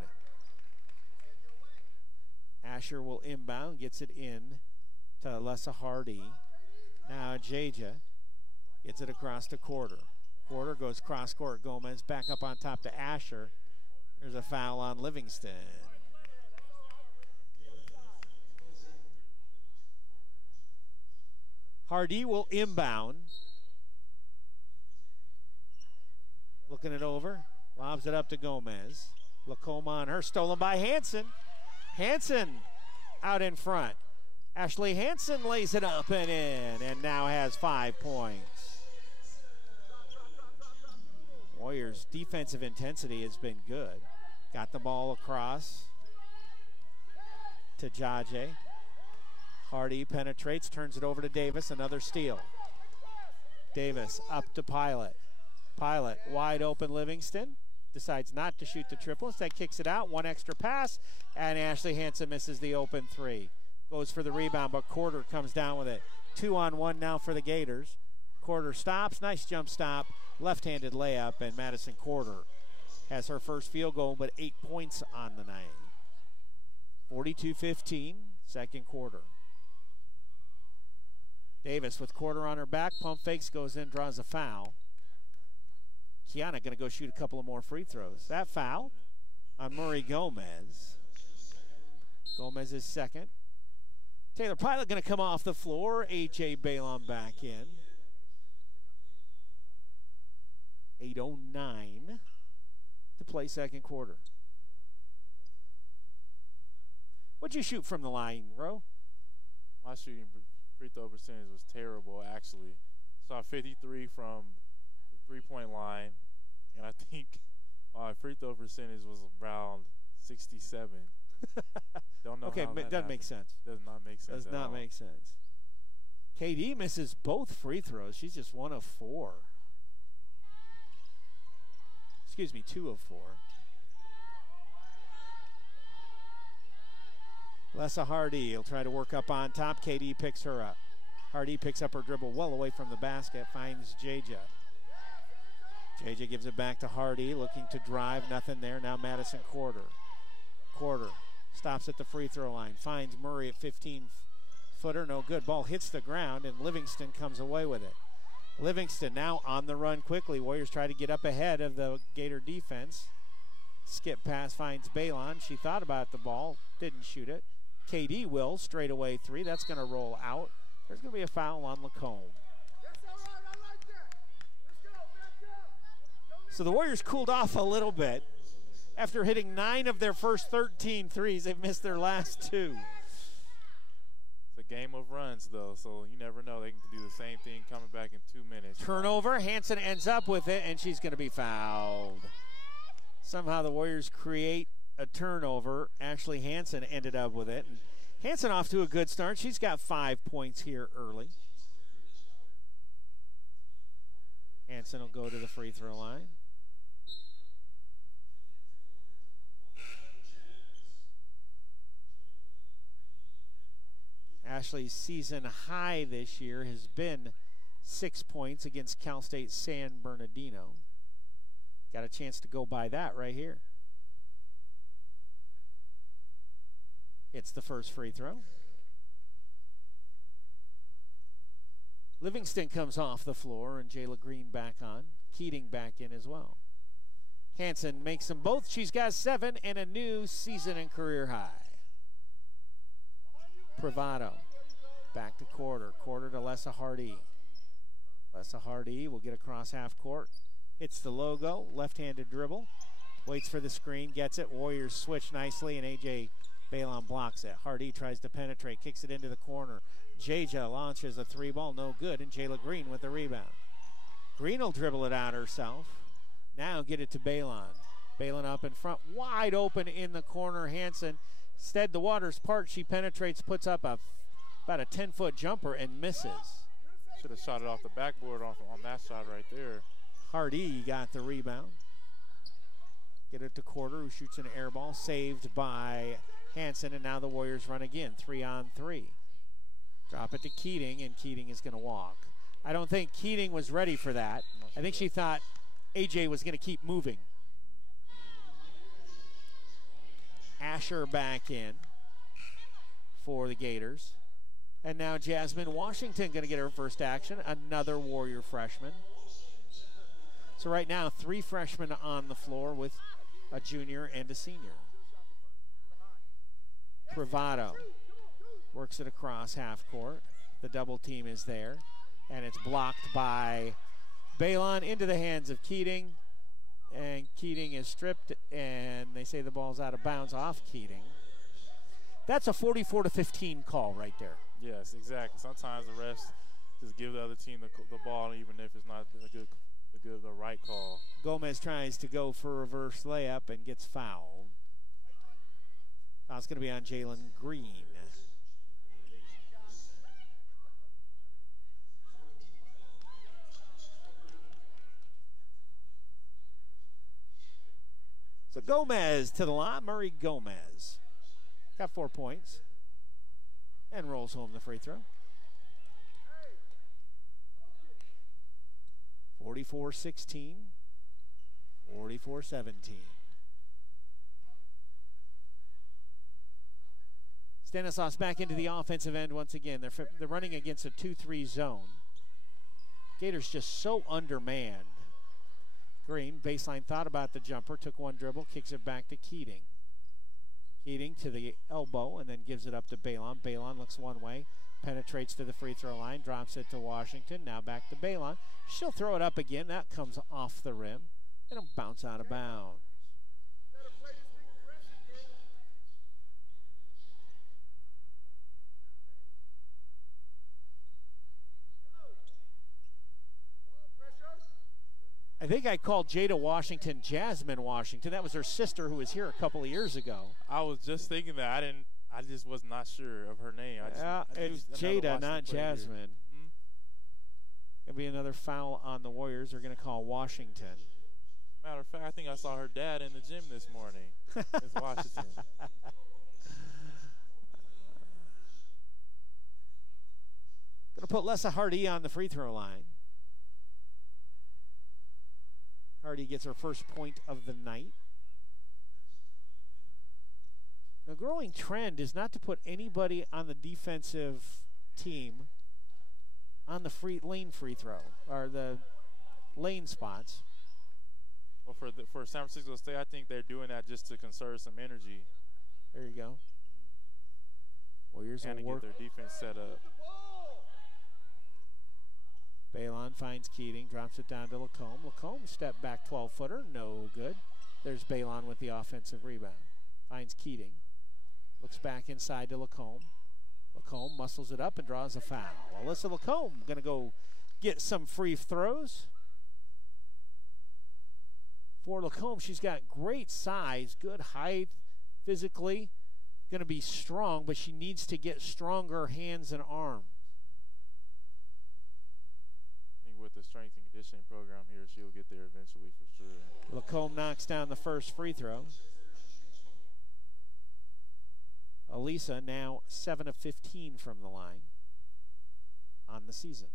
Asher will inbound, gets it in to Alessa Hardy. Now Jaja gets it across to Quarter. Quarter goes cross court. Gomez back up on top to Asher. There's a foul on Livingston. Hardy will inbound. Looking it over. Lobs it up to Gomez. Lacombe on her. Stolen by Hansen. Hansen out in front. Ashley Hansen lays it up and in, and now has 5 points. Warriors' defensive intensity has been good. Got the ball across to Jaja. Hardy penetrates, turns it over to Davis, another steal. Davis up to Pilot. Pilot wide open Livingston. Decides not to shoot the triple, instead kicks it out. One extra pass, and Ashley Hansen misses the open three. Goes for the rebound, but Quarter comes down with it. 2-on-1 now for the Gators. Quarter stops, nice jump stop, left-handed layup, and Madison Quarter has her first field goal, but 8 points on the night. 42-15, second quarter. Davis with Quarter on her back, pump fakes, goes in, draws a foul. Kiana going to go shoot a couple of more free throws. That foul on Murray Gomez. Gomez is second. Taylor Pilot going to come off the floor. A.J. Balon back in. 8:09 to play second quarter. What'd you shoot from the line, Ro? My shooting free throw percentage was terrible, actually. Saw 53 from the three-point line, and I think my free throw percentage was around 67. Don't know. Okay, how but that it doesn't make happened. sense. Does not make sense. Does at not all. make sense. KD misses both free throws. She's just 1 of 4. Excuse me, 2 of 4. Lessa Hardy will try to work up on top. KD picks her up. Hardy picks up her dribble well away from the basket, finds Jaja. Jaja gives it back to Hardy, looking to drive, nothing there. Now Madison Quarter. Quarter stops at the free throw line, finds Murray at 15-footer, no good. Ball hits the ground, and Livingston comes away with it. Livingston now on the run quickly. Warriors try to get up ahead of the Gator defense. Skip pass finds Balon. She thought about the ball, didn't shoot it. KD will, straight away 3. That's going to roll out. There's going to be a foul on Lacombe. So the Warriors cooled off a little bit. After hitting 9 of their first 13 threes, they've missed their last 2. It's a game of runs, though, so you never know. They can do the same thing coming back in 2 minutes. Turnover. Hansen ends up with it, and she's going to be fouled. Somehow the Warriors create a turnover. Ashley Hansen ended up with it. And Hansen off to a good start. She's got 5 points here early. Hansen will go to the free throw line. Ashley's season high this year has been 6 points against Cal State San Bernardino. Got a chance to go by that right here. Hits the first free throw. Livingston comes off the floor, and Jayla Green back on. Keating back in as well. Hansen makes them both. She's got 7 and a new season and career high. Privado back to Quarter. Quarter to Lessa Hardy. Lessa Hardy will get across half court. Hits the logo. Left-handed dribble. Waits for the screen. Gets it. Warriors switch nicely, and A.J. Balon blocks it. Hardy tries to penetrate. Kicks it into the corner. Jaja launches a 3-ball. No good. And Jayla Green with the rebound. Green will dribble it out herself. Now get it to Balon. Balon up in front. Wide open in the corner. Hansen. Instead, the waters part. She penetrates, puts up about a 10-foot jumper and misses. Should have shot it off the backboard on that shot right there. Hardy got the rebound. Get it to Quarter, who shoots an air ball. Saved by Hansen, and now the Warriors run again. 3-on-3. Drop it to Keating, and Keating is going to walk. I don't think Keating was ready for that. I think she thought AJ was going to keep moving. Asher back in for the Gators. And now Jasmine Washington going to get her first action. Another Warrior freshman. So right now, 3 freshmen on the floor with a junior and a senior. Privado works it across half court. The double team is there. And it's blocked by Balon into the hands of Keating. And Keating is stripped, and they say the ball's out of bounds off Keating. That's a 44-15 call right there. Yes, exactly. Sometimes the refs just give the other team the ball, even if it's not the right call. Gomez tries to go for a reverse layup and gets fouled. Foul's going to be on Jalen Green. So Gomez to the line. Murray Gomez got 4 points and rolls home the free throw. 44-16, 44-17. Stanislaus back into the offensive end once again. They're running against a 2-3 zone. Gators just so undermanned. Green, baseline, thought about the jumper, took one dribble, kicks it back to Keating. Keating to the elbow and then gives it up to Balon. Balon looks one way, penetrates to the free throw line, drops it to Washington. Now back to Balon. She'll throw it up again. That comes off the rim. And it'll bounce out of bounds. I think I called Jada Washington Jasmine Washington. That was her sister who was here a couple of years ago. I was just thinking that. I just was not sure of her name. It's Jada, not Jasmine. Mm-hmm. It'll be another foul on the Warriors. They're going to call Washington. Matter of fact, I think I saw her dad in the gym this morning. It's Washington. Going to put Lessa Hardy on the free throw line. Hardy gets her first point of the night. The growing trend is not to put anybody on the defensive team on the lane free throw or the lane spots. Well, for San Francisco State, I think they're doing that just to conserve some energy. There you go. Warriors and to get their defense set up. Balon finds Keating, drops it down to Lacombe. Lacombe step back 12-footer, no good. There's Balon with the offensive rebound. Finds Keating, looks back inside to Lacombe. Lacombe muscles it up and draws a foul. Alyssa Lacombe going to go get some free throws. For Lacombe, she's got great size, good height, physically, going to be strong, but she needs to get stronger hands and arms. With the strength and conditioning program here, she'll get there eventually for sure. Lacombe knocks down the first free throw. Elisa now 7 of 15 from the line on the season.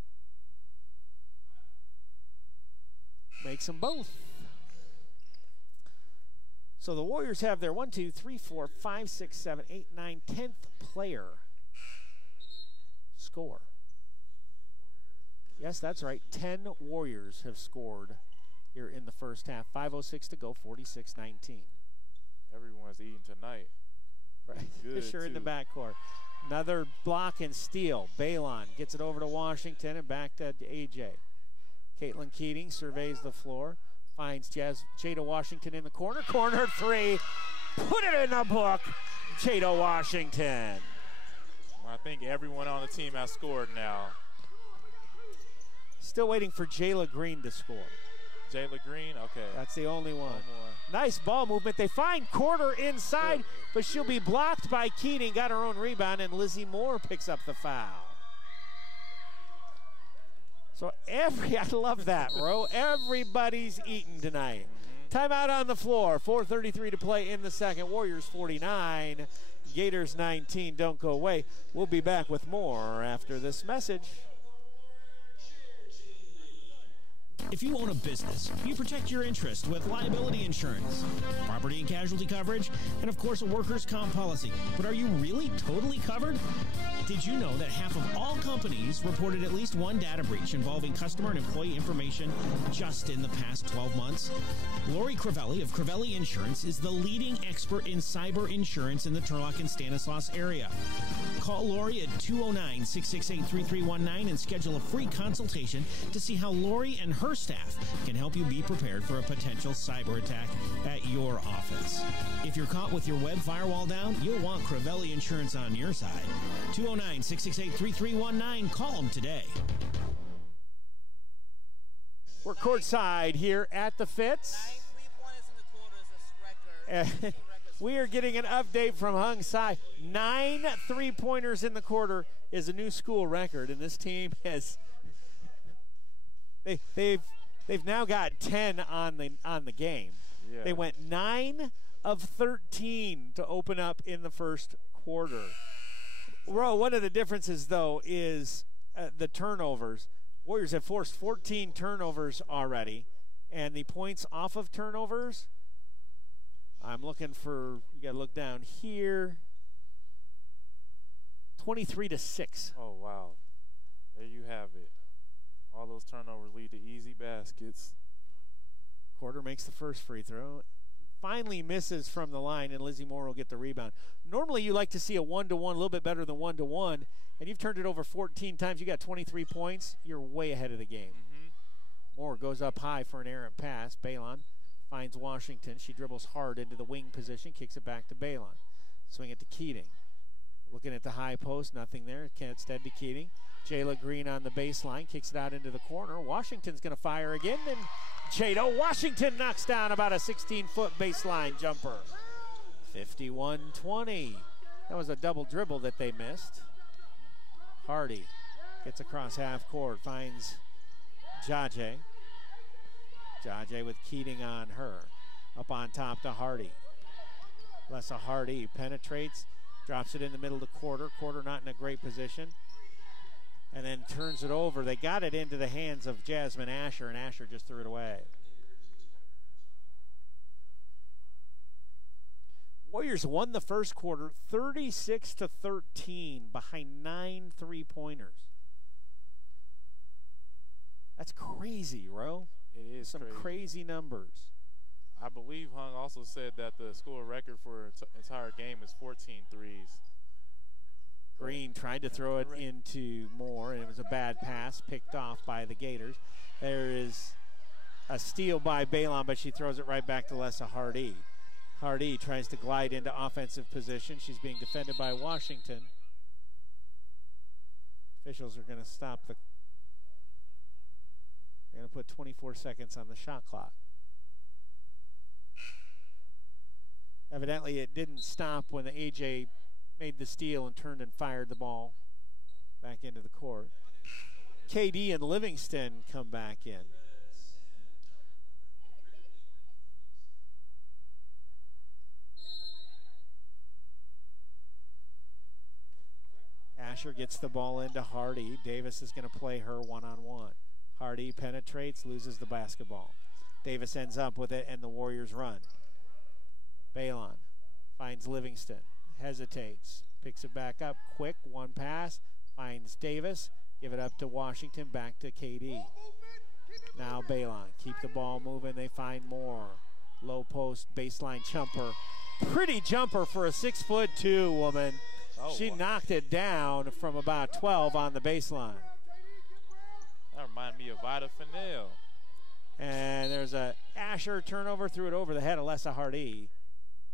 Makes them both. So the Warriors have their 1, 2, 3, 4, 5, 6, 7, 8, 9, 10th player score. Yes, that's right. 10 Warriors have scored here in the first half. 5:06 to go, 46-19. Everyone's eating tonight. Right. Fisher in the backcourt. Another block and steal. Balon gets it over to Washington and back to AJ. Caitlin Keating surveys the floor. Finds Jada Washington in the corner. Corner three. Put it in the book. Jada Washington. Well, I think everyone on the team has scored now. Still waiting for Jayla Green to score. Jayla Green, okay. That's the only one. Nice ball movement. They find Corder inside, but she'll be blocked by Keating. Got her own rebound, and Lizzie Moore picks up the foul. So I love that, Ro. Everybody's eating tonight. Timeout on the floor. 4:33 to play in the second. Warriors 49, Gators 19. Don't go away. We'll be back with more after this message. If you own a business, you protect your interest with liability insurance, property and casualty coverage, and of course a workers' comp policy. But are you really totally covered? Did you know that half of all companies reported at least one data breach involving customer and employee information just in the past 12 months? Lori Crivelli of Crivelli Insurance is the leading expert in cyber insurance in the Turlock and Stanislaus area. Call Lori at 209-668-3319 and schedule a free consultation to see how Lori and her staff can help you be prepared for a potential cyber attack at your office. If you're caught with your web firewall down, you'll want Crivelli Insurance on your side. 209-668-3319. Call them today. We're courtside here at the Fitz. We are getting an update from Hung Sai. 9 3-pointers in the quarter is a new school record, and this team has they've now got 10 on the game. Yeah. They went 9 of 13 to open up in the first quarter. Ro, one of the differences though is the turnovers. Warriors have forced 14 turnovers already, and the points off of turnovers, I'm looking for, you got to look down here, 23-6. Oh, wow. There you have it. All those turnovers lead to easy baskets. Corder makes the first free throw. finally misses from the line, and Lizzie Moore will get the rebound. Normally you like to see a 1-to-1, a little bit better than 1-to-1, and you've turned it over 14 times. You got 23 points. You're way ahead of the game. Moore goes up high for an errant pass. Balon finds Washington. She dribbles hard into the wing position, kicks it back to Balon. Swing it to Keating. Looking at the high post, nothing there. Instead to Keating. Jayla Green on the baseline, kicks it out into the corner. Washington's going to fire again, and Jada Washington knocks down about a 16-foot baseline jumper. 51-20. That was a double dribble that they missed. Hardy gets across half court, finds Jaje. Jaje with Keating on her. Up on top to Hardy. Lessa Hardy penetrates, drops it in the middle of the quarter. Quarter not in a great position. And then turns it over. They got it into the hands of Jasmine Asher, and Asher just threw it away. Warriors won the first quarter 36-13 behind 9 3-pointers. That's crazy, Ro. It is some crazy numbers. I believe Hung also said that the school record for entire game is 14 threes. Green tried to throw it into Moore, and it was a bad pass picked off by the Gators. There is a steal by Balon, but she throws it right back to Lessa Hardy. Hardy tries to glide into offensive position. She's being defended by Washington. Officials are going to stop the... They're going to put 24 seconds on the shot clock. Evidently, it didn't stop when the AJ made the steal and turned and fired the ball back into the court. KD and Livingston come back in. Asher gets the ball into Hardy. Davis is going to play her one-on-one. Hardy penetrates, loses the basketball. Davis ends up with it, and the Warriors run. Balon finds Livingston. Hesitates, picks it back up quick, one pass, finds Davis, give it up to Washington, back to KD. Now Balon, keep the ball moving, they find Moore. Low post, baseline jumper. Pretty jumper for a 6'2" woman. She knocked it down from about 12 on the baseline. That reminded me of Vida Fennell. And there's a Asher turnover, threw it over the head of Lessa Hardy.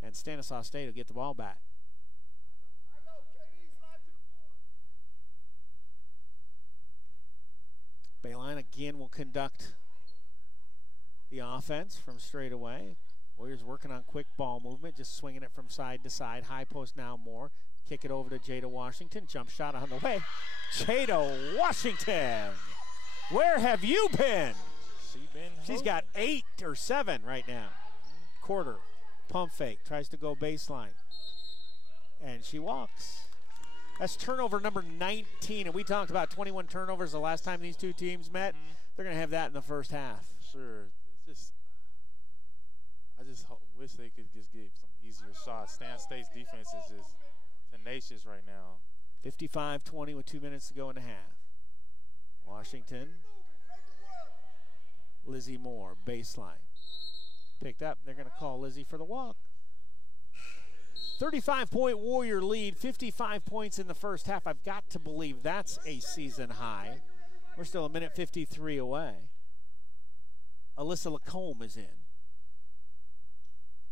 And Stanislaus State will get the ball back. Bayline again will conduct the offense from straight away. Warriors working on quick ball movement, just swinging it from side to side. High post now Moore. Kick it over to Jada Washington. Jump shot on the way. Jada Washington, where have you been? She's got 8 or 7 right now. Quarter. Pump fake. Tries to go baseline. And she walks. That's turnover number 19, and we talked about 21 turnovers the last time these two teams met. They're going to have that in the first half. Sure. I just wish they could just get some easier shots. Stan State's defense is just tenacious right now. 55-20 with 2 minutes to go in the half. Washington. Lizzie Moore, baseline. Picked up. They're going to call Lizzie for the walk. 35-point Warrior lead, 55 points in the first half. I've got to believe that's a season high. We're still a minute 53 away. Alyssa Lacombe is in.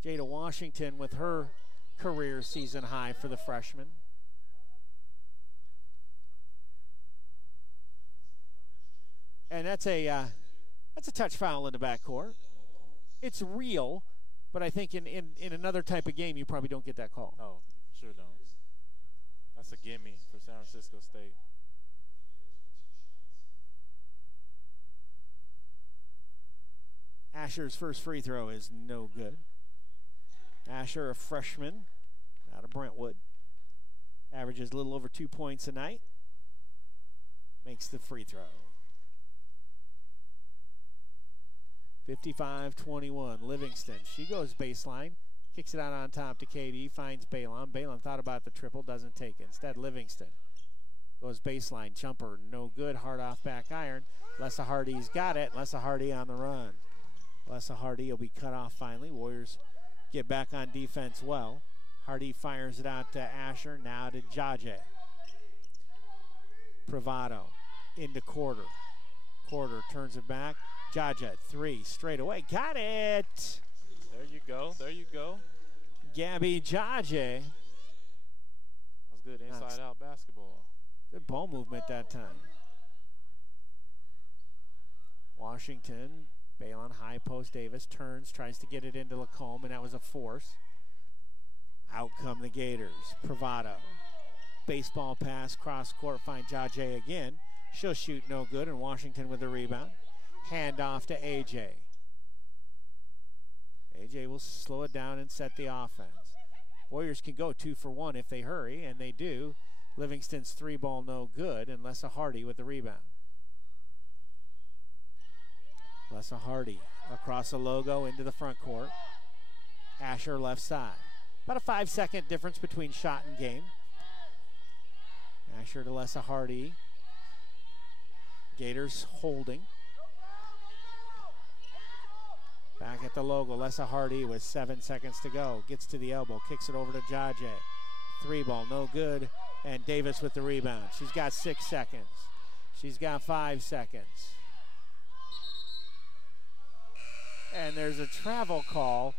Jada Washington with her career season high for the freshman. And that's a touch foul in the backcourt. It's real. But I think in another type of game, you probably don't get that call. Oh, sure don't. That's a gimme for San Francisco State. Asher's first free throw is no good. Asher, a freshman out of Brentwood. Averages a little over 2 points a night. Makes the free throw. 55-21, Livingston. She goes baseline, kicks it out on top to KD, finds Balon. Balon thought about the triple, doesn't take it. Instead, Livingston goes baseline, jumper, no good, hard off back iron. Lessa Hardy's got it. Lessa Hardy on the run. Lessa Hardy will be cut off finally. Warriors get back on defense well. Hardy fires it out to Asher, now to Jaje. Privado into Quarter. Quarter turns it back. Jaje, 3, straight away. Got it! There you go. There you go. Gabby Jaje. That was good inside-out basketball. Good ball movement that time. Washington, Balon, high post. Davis turns, tries to get it into Lacombe, and that was a force. Out come the Gators. Privado. Baseball pass, cross court, find Jaje again. She'll shoot no good, and Washington with the rebound. Hand off to AJ. AJ will slow it down and set the offense. Warriors can go 2 for 1 if they hurry, and they do. Livingston's 3 ball no good, and Lessa Hardy with the rebound. Lessa Hardy across the logo into the front court. Asher left side. About a 5-second difference between shot and game. Asher to Lessa Hardy. Gators holding. Back at the logo, Lessa Hardy with 7 seconds to go. Gets to the elbow, kicks it over to Jaje. 3 ball, no good. And Davis with the rebound. She's got 6 seconds. She's got 5 seconds. And there's a travel call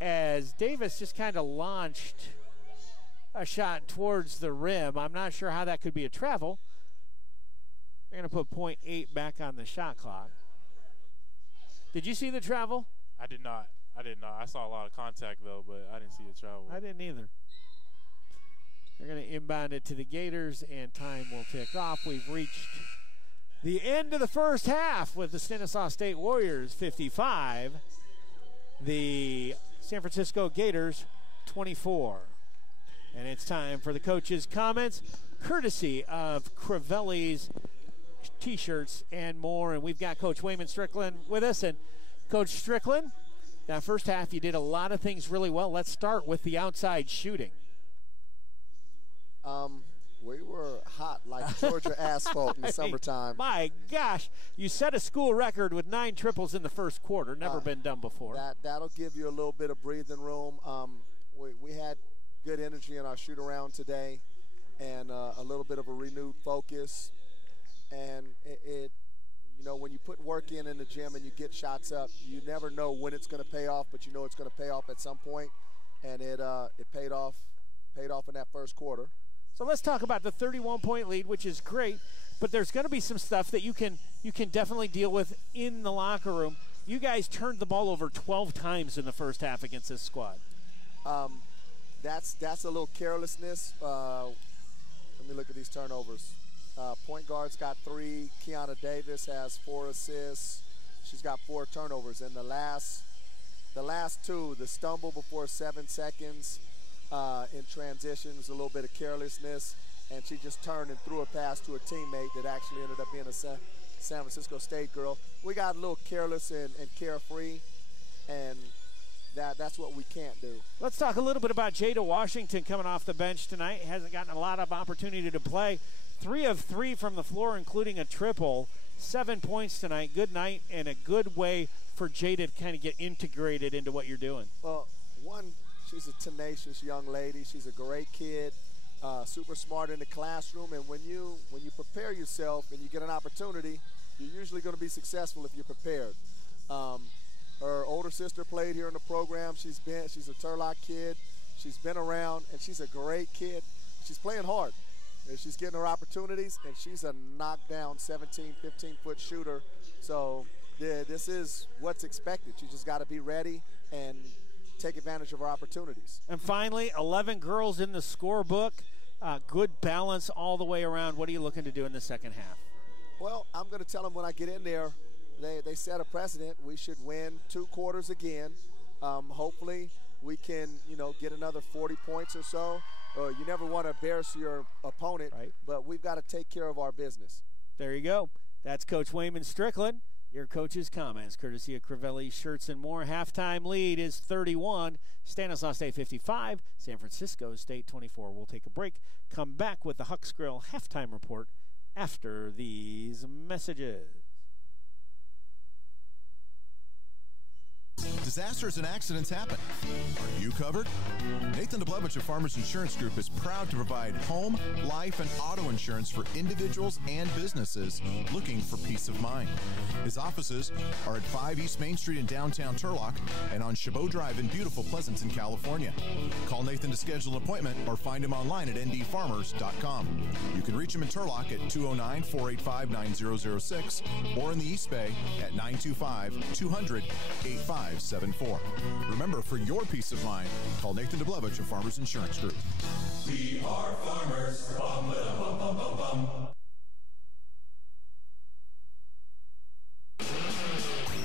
as Davis just kind of launched a shot towards the rim. I'm not sure how that could be a travel. They're going to put .8 back on the shot clock. Did you see the travel? I did not. I saw a lot of contact, though, but I didn't see the travel. I didn't either. They're going to inbound it to the Gators, and time will tick off. We've reached the end of the first half with the Stanislaus State Warriors 55, the San Francisco Gators 24. And it's time for the coach's comments, courtesy of Crivelli's T-shirts and more. And we've got Coach Wayman Strickland with us. And Coach Strickland, that first half you did a lot of things really well. Let's start with the outside shooting. We were hot like Georgia asphalt in the summertime. My gosh, you set a school record with 9 triples in the first quarter. Never been done before. That'll give you a little bit of breathing room. We had good energy in our shoot around today, and a little bit of a renewed focus. And it you know, when you put work in the gym and you get shots up, you never know when it's going to pay off, but you know it's going to pay off at some point. And it paid off in that first quarter. So let's talk about the 31-point lead, which is great, but there's going to be some stuff that you can definitely deal with in the locker room. You guys turned the ball over 12 times in the first half against this squad. That's a little carelessness. Let me look at these turnovers. Point guard's got 3. Kiana Davis has 4 assists. She's got 4 turnovers. And the last 2, the stumble before 7 seconds in transition was a little bit of carelessness, and she just turned and threw a pass to a teammate that actually ended up being a San Francisco State girl. We got a little careless and carefree, and that's what we can't do. Let's talk a little bit about Jada Washington coming off the bench tonight. Hasn't gotten a lot of opportunity to play. 3 of 3 from the floor, including a triple. 7 points tonight. Good night and a good way for Jada to kind of get integrated into what you're doing. Well, she's a tenacious young lady. She's a great kid, super smart in the classroom. And when you prepare yourself and you get an opportunity, you're usually going to be successful if you're prepared. Her older sister played here in the program. She's a Turlock kid. She's been around, and she's a great kid. She's playing hard. And she's getting her opportunities, and she's a knockdown 17, 15-foot shooter. So this is what's expected. You just got to be ready and take advantage of our opportunities. And finally, 11 girls in the scorebook. Good balance all the way around. What are you looking to do in the second half? Well, I'm going to tell them when I get in there, they set a precedent. We should win 2 quarters again. Hopefully we can, get another 40 points or so. You never want to embarrass your opponent, right? But we've got to take care of our business. There you go. That's Coach Wayman Strickland. Your coach's comments, courtesy of Crivelli Shirts and More. Halftime lead is 31. Stanislaus State 55. San Francisco State 24. We'll take a break. Come back with the Huck's Grill halftime report after these messages. Disasters and accidents happen. Are you covered? Nathan DeBlevich of Farmers Insurance Group is proud to provide home, life, and auto insurance for individuals and businesses looking for peace of mind. His offices are at 5 East Main Street in downtown Turlock and on Chabot Drive in beautiful Pleasanton, California. Call Nathan to schedule an appointment or find him online at ndfarmers.com. You can reach him in Turlock at 209-485-9006 or in the East Bay at 925-200-8574. Remember, for your peace of mind, call Nathan DeBlevich of Farmers Insurance Group. We are farmers. Bum, bum, bum, bum, bum.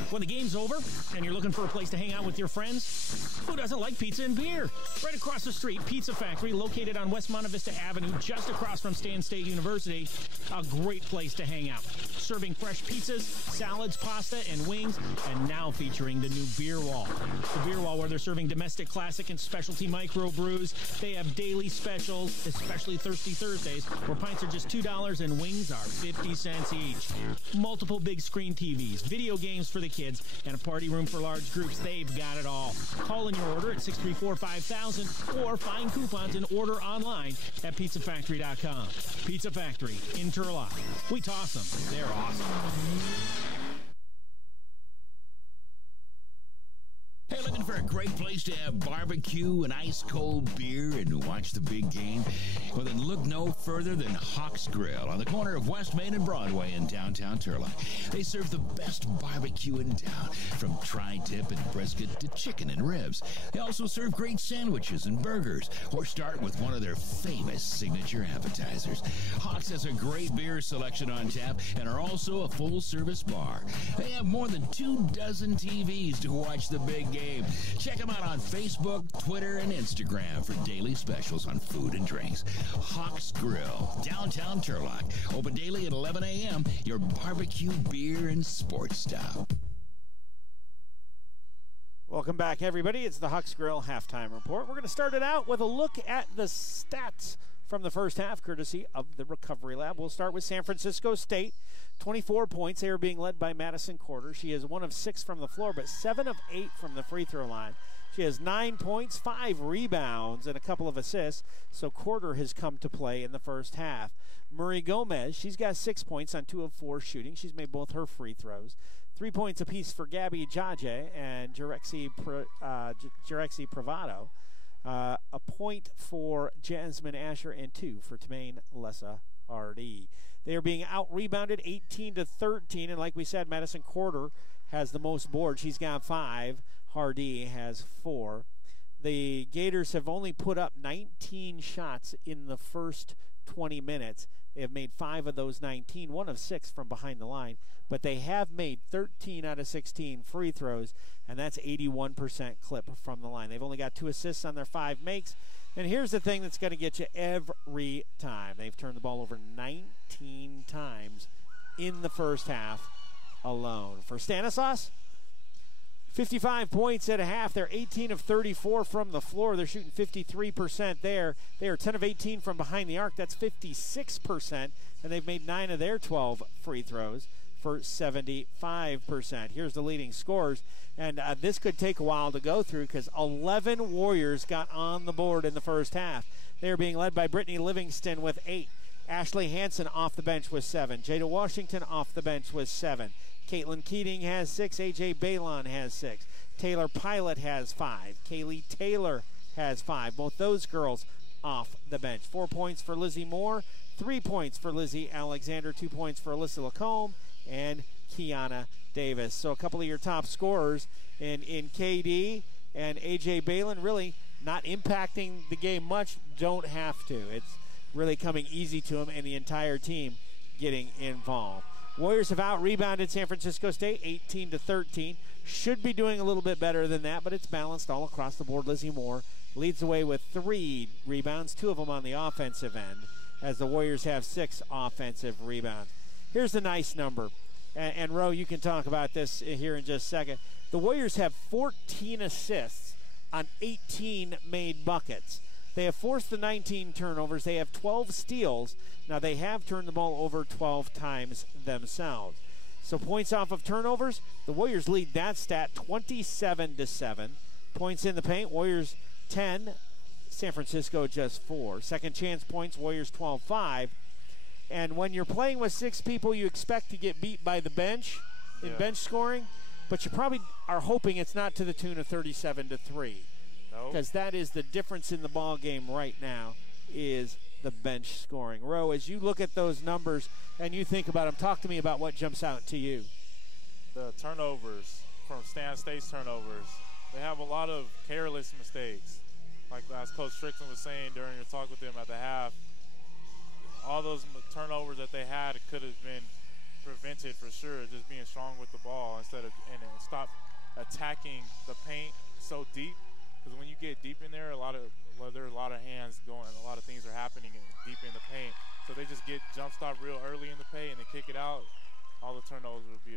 When the game's over and you're looking for a place to hang out with your friends, who doesn't like pizza and beer? Right across the street, Pizza Factory, located on West Monte Vista Avenue, just across from Stan State University. A great place to hang out. Serving fresh pizzas, salads, pasta, and wings, and now featuring the new Beer Wall. The Beer Wall, where they're serving domestic, classic, and specialty microbrews. They have daily specials, especially Thirsty Thursdays, where pints are just $2 and wings are 50 cents each. Multiple big screen TVs, video games for the kids, and a party room for large groups. They've got it all. Call in your order at 634-5000 or find coupons and order online at pizzafactory.com. Pizza Factory in Turlock. We toss them. They're awesome. Hey, looking for a great place to have barbecue and ice-cold beer and watch the big game? Well, then look no further than Hawks Grill on the corner of West Main and Broadway in downtown Turlock. They serve the best barbecue in town, from tri-tip and brisket to chicken and ribs. They also serve great sandwiches and burgers, or start with one of their famous signature appetizers. Hawks has a great beer selection on tap and are also a full-service bar. They have more than 24 TVs to watch the big game. Check them out on Facebook, Twitter, and Instagram for daily specials on food and drinks. Hawks Grill, downtown Turlock. Open daily at 11 a.m. Your barbecue, beer, and sports stop. Welcome back, everybody. It's the Hawks Grill Halftime Report. We're going to start it out with a look at the stats from the first half, courtesy of the Recovery Lab. We'll start with San Francisco State. 24 points. They are being led by Madison Corder. She is 1 of 6 from the floor, but 7 of 8 from the free throw line. She has 9 points, 5 rebounds, and a couple of assists. So Corder has come to play in the first half. Marie Gomez, she's got 6 points on 2 of 4 shooting. She's made both her free throws. 3 points apiece for Gabby Jaje and Jarexi Pravado. A point for Jasmine Asher and 2 for Tamaine Lessa Hardy. They are being out-rebounded 18-13, and like we said, Madison Corder has the most boards. She's got 5. Hardy has 4. The Gators have only put up 19 shots in the first 20 minutes. They have made 5 of those 19, 1 of 6 from behind the line, but they have made 13 out of 16 free throws, and that's 81% clip from the line. They've only got 2 assists on their 5 makes. And here's the thing that's going to get you every time. They've turned the ball over 19 times in the first half alone. For Stanislaus, 55 points at a half. They're 18 of 34 from the floor. They're shooting 53% there. They are 10 of 18 from behind the arc. That's 56%. And they've made 9 of their 12 free throws for 75%. Here's the leading scorers. And this could take a while to go through because 11 Warriors got on the board in the first half. They are being led by Brittany Livingston with 8. Ashley Hansen off the bench with 7. Jada Washington off the bench with 7. Caitlin Keating has 6. AJ Balon has 6. Taylor Pilot has 5. Kaylee Taylor has 5. Both those girls off the bench. 4 points for Lizzie Moore. 3 points for Lizzie Alexander. 2 points for Alyssa Lacombe and Kiana Davis. So a couple of your top scorers in KD and AJ Balon really not impacting the game much. Don't have to. It's really coming easy to them and the entire team getting involved. Warriors have out-rebounded San Francisco State 18-13. Should be doing a little bit better than that, but it's balanced all across the board. Lizzie Moore leads the way with 3 rebounds, 2 of them on the offensive end, as the Warriors have 6 offensive rebounds. Here's the nice number. And Ro, you can talk about this here in just a second. The Warriors have 14 assists on 18 made buckets. They have forced the 19 turnovers. They have 12 steals. Now, they have turned the ball over 12 times themselves. So points off of turnovers, the Warriors lead that stat 27-7. Points in the paint, Warriors 10, San Francisco just 4. Second chance points, Warriors 12-5. And when you're playing with 6 people, you expect to get beat by the bench in bench scoring, but you probably are hoping it's not to the tune of 37-3. Because that is the difference in the ball game right now, is the bench scoring. Roe, as you look at those numbers and you think about them, talk to me about what jumps out to you. The turnovers from Stan State's turnovers, they have a lot of careless mistakes. Like as Coach Strickland was saying during your talk with them at the half, all those turnovers that they had could have been prevented for sure, just being strong with the ball instead of and stop attacking the paint so deep. Because when you get deep in there, there are a lot of hands going, a lot of things are happening deep in the paint. So they just get jump stop real early in the paint and then kick it out. All the turnovers would be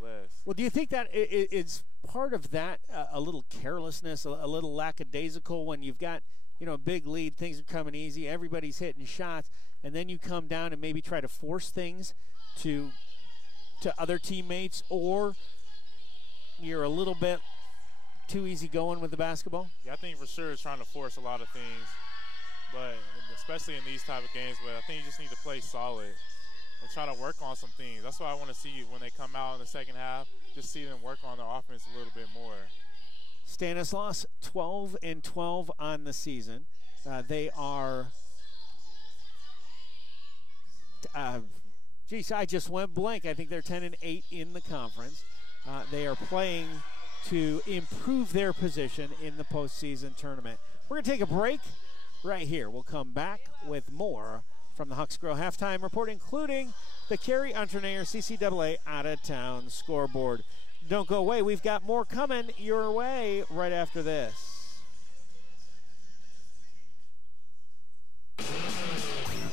less. Well, do you think that it's part of that, a little carelessness, a little lackadaisical when you've got, a big lead, things are coming easy, everybody's hitting shots, and then you come down and maybe try to force things to other teammates, or you're a little bit too easy going with the basketball? Yeah, I think for sure it's trying to force a lot of things, but especially in these type of games. But I think you just need to play solid and try to work on some things. That's what I want to see when they come out in the second half, just see them work on their offense a little bit more. Stanislaus, 12-12 on the season. They are, I just went blank. I think they're 10-8 in the conference. They are playing to improve their position in the postseason tournament. We're going to take a break right here. We'll come back with more from the Hucks Grill halftime report, including the Carey Unternayer CCAA out-of-town scoreboard. Don't go away. We've got more coming your way right after this.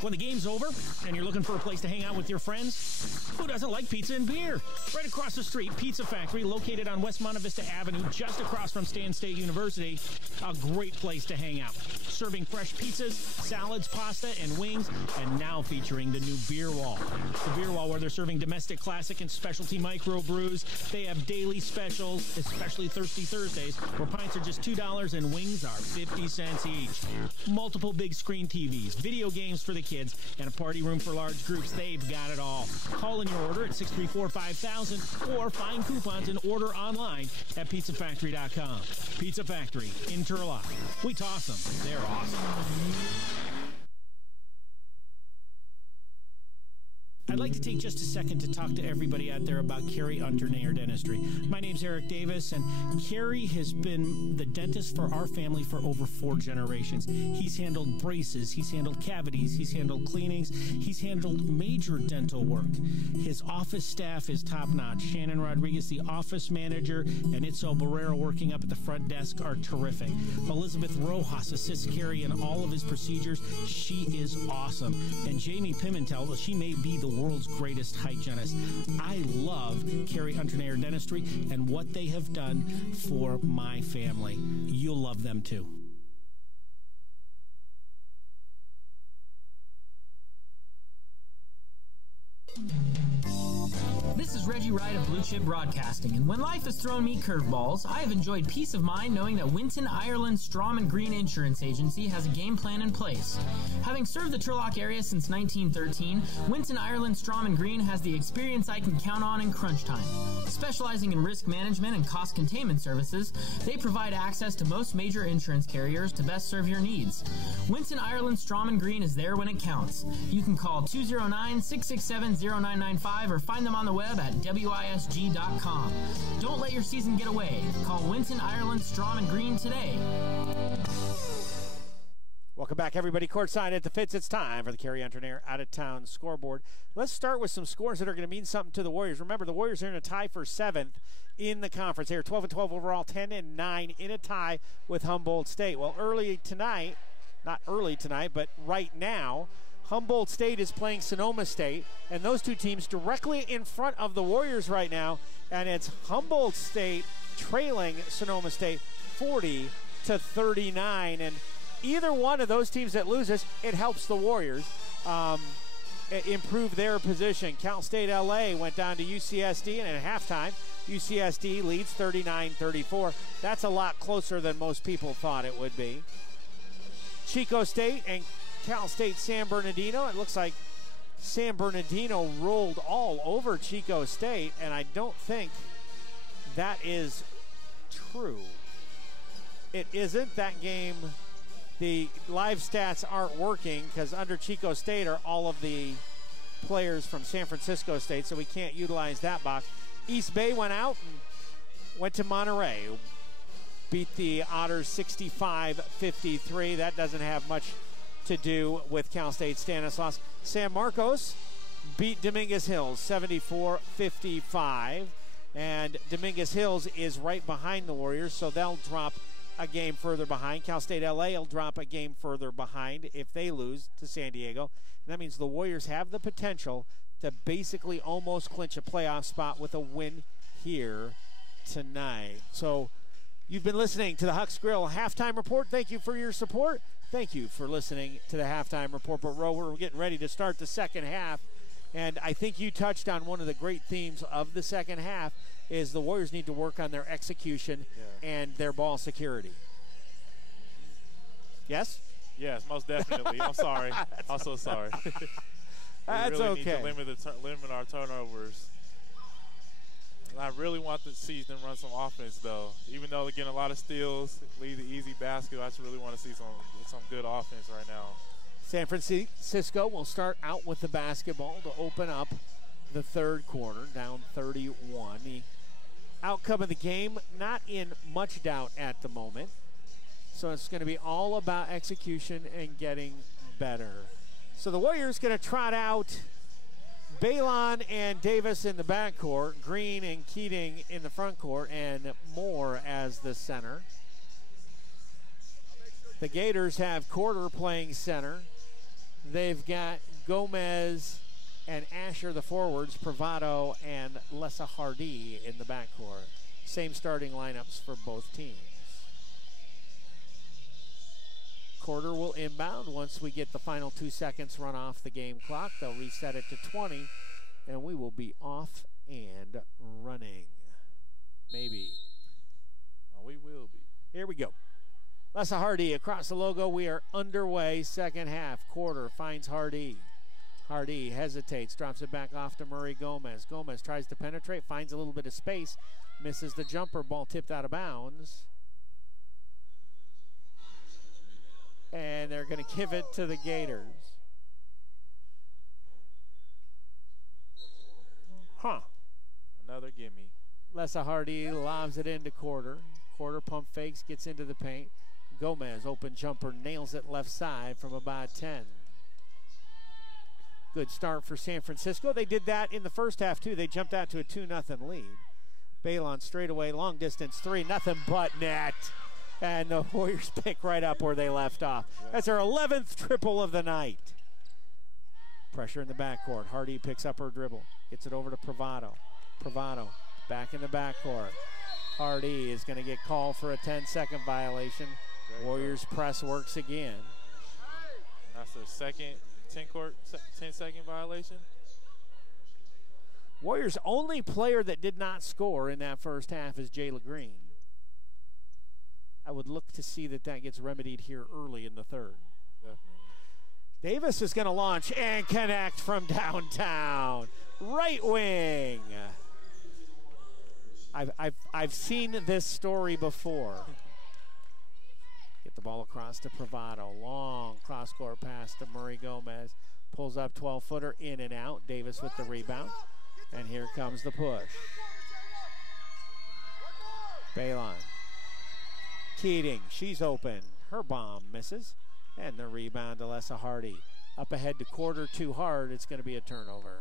When the game's over and you're looking for a place to hang out with your friends, who doesn't like pizza and beer? Right across the street, Pizza Factory, located on West Monte Vista Avenue, just across from Stan State University. A great place to hang out. Serving fresh pizzas, salads, pasta, and wings, and now featuring the new Beer Wall. The Beer Wall, where they're serving domestic, classic, and specialty microbrews. They have daily specials, especially Thirsty Thursdays, where pints are just $2 and wings are 50 cents each. Multiple big screen TVs, video games for the kids, and a party room for large groups. They've got it all. Call in your order at 634-5000 or find coupons and order online at pizzafactory.com. Pizza Factory in Turlock. We toss them. They're awesome. I'd like to take just a second to talk to everybody out there about Carey Unternayer Dentistry. My name's Eric Davis, and Carey has been the dentist for our family for over 4 generations. He's handled braces, he's handled cavities, he's handled cleanings, he's handled major dental work. His office staff is top-notch. Shannon Rodriguez, the office manager, and Itzel Barrera working up at the front desk are terrific. Elizabeth Rojas assists Carey in all of his procedures. She is awesome. And Jamie Pimentel, well, she may be the world's greatest hygienist. I love Carey Unternayer Dentistry and what they have done for my family. You'll love them too. This is Reggie Wright of Blue Chip Broadcasting, and when life has thrown me curveballs, I have enjoyed peace of mind knowing that Winton Ireland Strom & Green Insurance Agency has a game plan in place. Having served the Turlock area since 1913, Winton Ireland Strom & Green has the experience I can count on in crunch time. Specializing in risk management and cost containment services, they provide access to most major insurance carriers to best serve your needs. Winton Ireland Strom & Green is there when it counts. You can call 209-667-0995 or find them on the web at wisg.com. Don't let your season get away. Call Winton Ireland Strom & Green today. Welcome back, everybody. Courtside at the Fitz. It's time for the Carey Unternayer out-of-town scoreboard. Let's start with some scores that are going to mean something to the Warriors. Remember, the Warriors are in a tie for 7th in the conference. They are 12-12 overall, 10-9 in a tie with Humboldt State. Well, not early tonight, but right now, Humboldt State is playing Sonoma State, and those two teams directly in front of the Warriors right now, and it's Humboldt State trailing Sonoma State 40-39, and either one of those teams that loses, it helps the Warriors. improve their position. Cal State LA went down to UCSD, and at halftime, UCSD leads 39-34. That's a lot closer than most people thought it would be. Chico State and Cal State San Bernardino. It looks like San Bernardino rolled all over Chico State, and I don't think that is true. It isn't. That game, the live stats aren't working because under Chico State are all of the players from San Francisco State, so we can't utilize that box. East Bay went out and went to Monterey. Beat the Otters 65-53. That doesn't have much to do with Cal State Stanislaus. San Marcos beat Dominguez Hills 74-55. And Dominguez Hills is right behind the Warriors, so they'll drop a game further behind. Cal State LA will drop a game further behind if they lose to San Diego. And that means the Warriors have the potential to basically almost clinch a playoff spot with a win here tonight. So you've been listening to the Hucks Grill Halftime Report. Thank you for your support. Thank you for listening to the Halftime Report. But, Ro, we're getting ready to start the second half. And I think you touched on one of the great themes of the second half is the Warriors need to work on their execution and their ball security. Yes? Yes, most definitely. I'm sorry. I'm so sorry. That's really okay. need to limit our turnovers. And I really want the season to run some offense, though. Even though they're getting a lot of steals, lead the easy basket, I just really want to see some good offense right now. San Francisco will start out with the basketball to open up the third quarter, down 31. The outcome of the game, not in much doubt at the moment. So it's going to be all about execution and getting better. So the Warriors going to trot out Balon and Davis in the backcourt, Green and Keating in the front court, and Moore as the center. The Gators have Quarter playing center. They've got Gomez and Asher, the forwards, Privado and Lessa Hardy in the backcourt. Same starting lineups for both teams. Quarter will inbound once we get the final 2 seconds run off the game clock. They'll reset it to 20, and we will be off and running. Maybe. Oh, we will be. Here we go. Lessa Hardy across the logo. We are underway. Second half. Quarter finds Hardy. Hardy hesitates, drops it back off to Murray Gomez. Gomez tries to penetrate, finds a little bit of space, misses the jumper, ball tipped out of bounds. And they're going to give it to the Gators. Another gimme. Lessa Hardy lobs it into Quarter. Quarter pump fakes, gets into the paint. Gomez, open jumper, nails it left side from about 10. Good start for San Francisco. They did that in the first half, too. They jumped out to a 2-0 lead. Balon straight away, long distance three, nothing but net. And the Warriors pick right up where they left off. That's their 11th triple of the night. Pressure in the backcourt. Hardy picks up her dribble. Gets it over to Privado. Privado back in the backcourt. Hardy is going to get called for a 10-second violation. Warriors press works again. That's their second 10-second violation. Warriors' only player that did not score in that first half is Jayla Green. I would look to see that gets remedied here early in the third. Definitely. Davis is going to launch and connect from downtown. Right wing. I've seen this story before. Get the ball across to Privado. Long cross-court pass to Murray Gomez. Pulls up 12-footer in and out. Davis with the rebound. And here comes the push. Balon. Keating, she's open. Her bomb misses. And the rebound to Lessa Hardy. Up ahead to Quarter, too hard. It's going to be a turnover.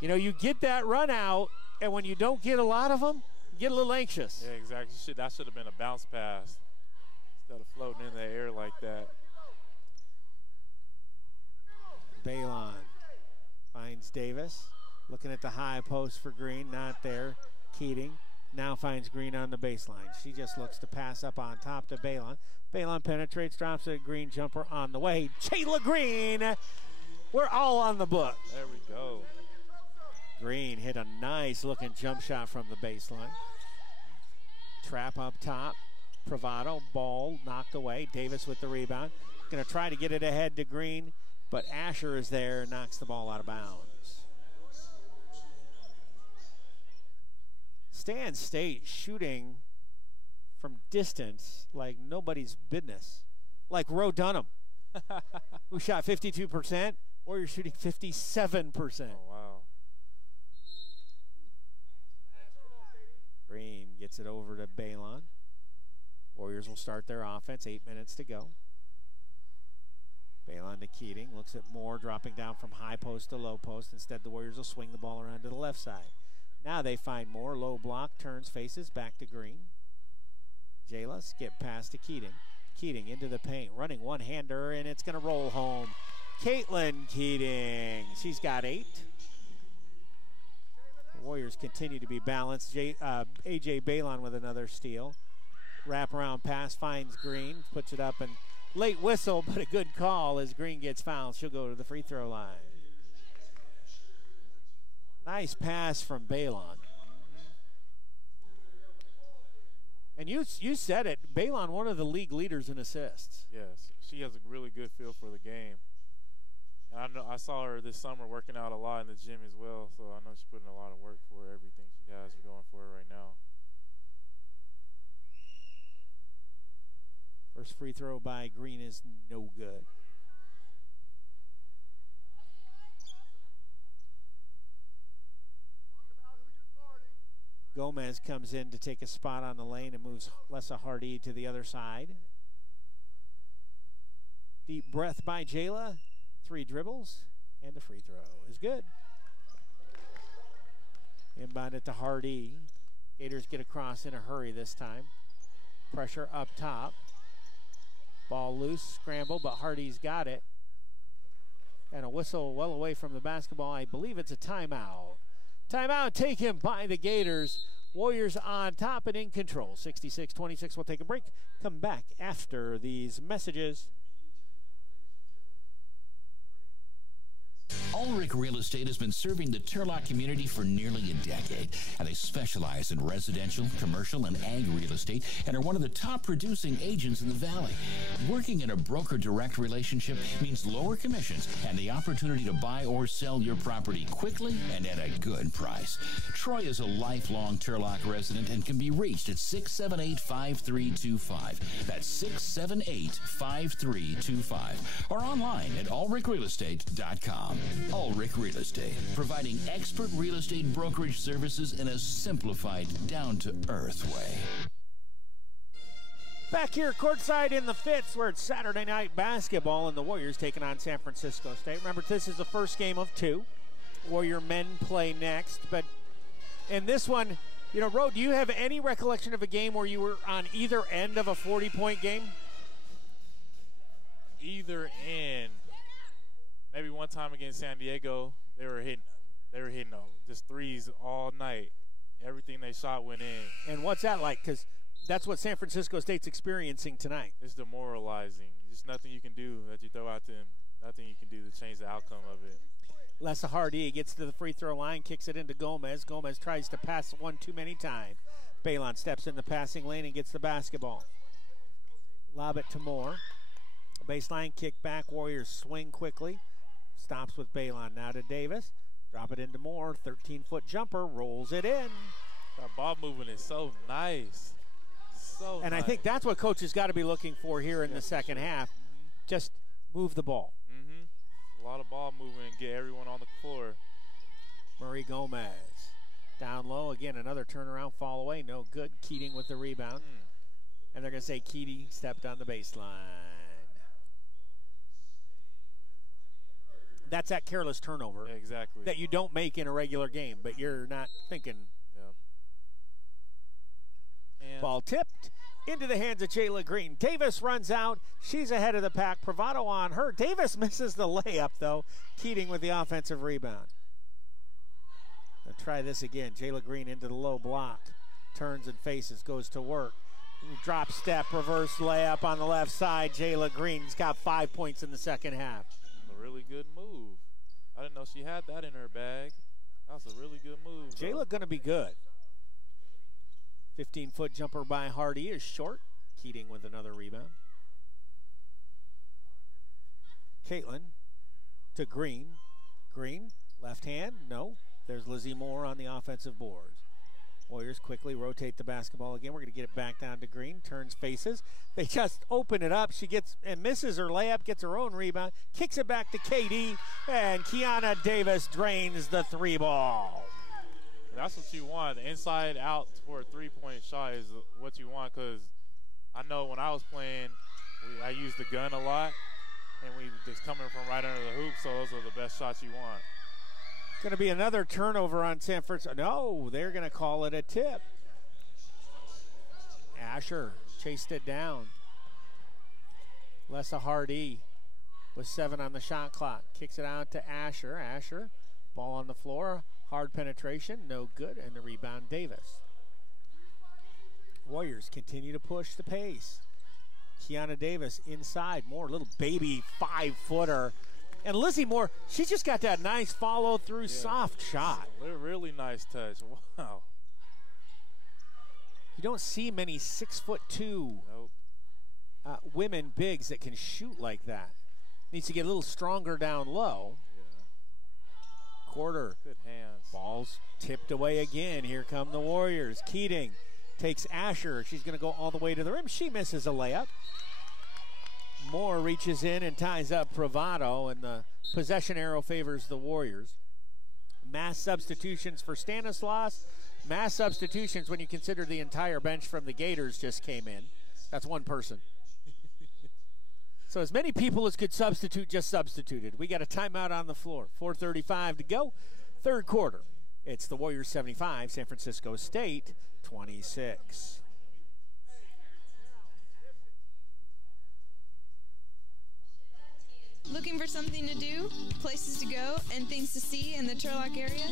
You know, you get that run out, and when you don't get a lot of them, you get a little anxious. Yeah, exactly. That should have been a bounce pass instead of floating in the air like that. Balon finds Davis. Looking at the high post for Green. Not there. Keating now finds Green on the baseline. She just looks to pass up on top to Balon. Balon penetrates, drops a Green jumper on the way. Jayla Green We're all on the book. There we go. Green hit a nice-looking jump shot from the baseline. Trap up top. Privado, ball knocked away. Davis with the rebound. Going to try to get it ahead to Green, but Asher is there and knocks the ball out of bounds. Stan State shooting from distance like nobody's business. Like Roe Dunham, who shot 52%, or you're shooting 57%. Oh, wow. Green gets it over to Balon. Warriors will start their offense, 8 minutes to go. Balon to Keating, looks at Moore dropping down from high post to low post. Instead, the Warriors will swing the ball around to the left side. Now they find Moore, low block, turns, faces, back to Green. Jayla, skip pass to Keating. Keating into the paint, running one-hander, and it's going to roll home. Caitlin Keating, she's got 8. The Warriors continue to be balanced. A.J. Balon with another steal. Wraparound pass, finds Green, puts it up, and late whistle, but a good call as Green gets fouled. She'll go to the free throw line. Nice pass from Balon. And you said it, Balon, one of the league leaders in assists. Yes, she has a really good feel for the game. And I saw her this summer working out a lot in the gym as well, so I know she's putting a lot of work for everything she has going for her right now. First free throw by Green is no good. Gomez comes in to take a spot on the lane and moves Lessa Hardy to the other side. Deep breath by Jayla. 3 dribbles, and a free throw is good. Inbound it to Hardy. Gators get across in a hurry this time. Pressure up top. Ball loose, scramble, but Hardy's got it. And a whistle well away from the basketball. I believe it's a timeout. Timeout taken by the Gators. Warriors on top and in control. 66-26. We'll take a break. Come back after these messages. Ulrich Real Estate has been serving the Turlock community for nearly a decade, and they specialize in residential, commercial, and ag real estate and are one of the top producing agents in the valley. Working in a broker-direct relationship means lower commissions and the opportunity to buy or sell your property quickly and at a good price. Troy is a lifelong Turlock resident and can be reached at 678-5325. That's 678-5325. Or online at ulrichrealestate.com. Ulrich Real Estate, providing expert real estate brokerage services in a simplified, down-to-earth way. Back here courtside in the Fitz, where it's Saturday night basketball and the Warriors taking on San Francisco State. Remember, this is the first game of 2. Warrior men play next, but in this one, you know, Ro, do you have any recollection of a game where you were on either end of a 40-point game? Either end. Maybe one time against San Diego, they were hitting just threes all night. Everything they shot went in. And what's that like? Because that's what San Francisco State's experiencing tonight. It's demoralizing. Just nothing you can do that you throw out to them. Nothing you can do to change the outcome of it. Lessa Hardy gets to the free throw line, kicks it into Gomez. Gomez tries to pass one too many times. Balon steps in the passing lane and gets the basketball. Lob it to Moore. Baseline kick back. Warriors swing quickly. Stops with Balon. Now to Davis. Drop it into Moore. 13-foot jumper. Rolls it in. That ball movement is so nice. And I think that's what Coach has got to be looking for here in the second half. Just move the ball. A lot of ball movement and get everyone on the floor. Murray Gomez. Down low. Again, another turnaround fall away. No good. Keating with the rebound. And they're going to say Keating stepped on the baseline. That's that careless turnover. Yeah, exactly. That you don't make in a regular game, but you're not thinking. Yep. Ball tipped into the hands of Jayla Green. Davis runs out. She's ahead of the pack. Privado on her. Davis misses the layup, though. Keating with the offensive rebound. They'll try this again. Jayla Green into the low block. Turns and faces. Goes to work. Drop step. Reverse layup on the left side. Jayla Green's got 5 points in the second half. really good move. I didn't know she had that in her bag. That was a really good move. Jayla going to be good. 15-foot jumper by Hardy is short. Keating with another rebound. Caitlin to Green. Green, left hand, no. There's Lizzie Moore on the offensive boards. Warriors quickly rotate the basketball again. We're going to get it back down to Green. Turns, faces. They just open it up. She gets and misses her layup, gets her own rebound, kicks it back to KD, and Kiana Davis drains the 3-ball. That's what you want. The inside out for a 3-point shot is what you want, because I know when I was playing, I used the gun a lot, and we just coming from right under the hoop, so those are the best shots you want. Going to be another turnover on San Francisco. No, they're going to call it a tip. Asher chased it down. Lessa Hardy with 7 on the shot clock. Kicks it out to Asher. Asher, ball on the floor. Hard penetration, no good, and the rebound Davis. Warriors continue to push the pace. Kiana Davis inside, Moore, little baby 5-footer. And Lizzie Moore, she just got that nice follow-through soft shot. Really nice touch. Wow. You don't see many 6'2" women bigs that can shoot like that. Needs to get a little stronger down low. Yeah. Quarter. Good hands. Ball's tipped away again. Here come the Warriors. Keating takes Asher. She's going to go all the way to the rim. She misses a layup. Moore reaches in and ties up Pravado, and the possession arrow favors the Warriors. Mass substitutions for Stanislaus. Mass substitutions when you consider the entire bench from the Gators just came in. That's one person. So as many people as could substitute just substituted. We got a timeout on the floor. 4:35 to go. Third quarter. It's the Warriors 75, San Francisco State 26. Looking for something to do, places to go, and things to see in the Turlock area?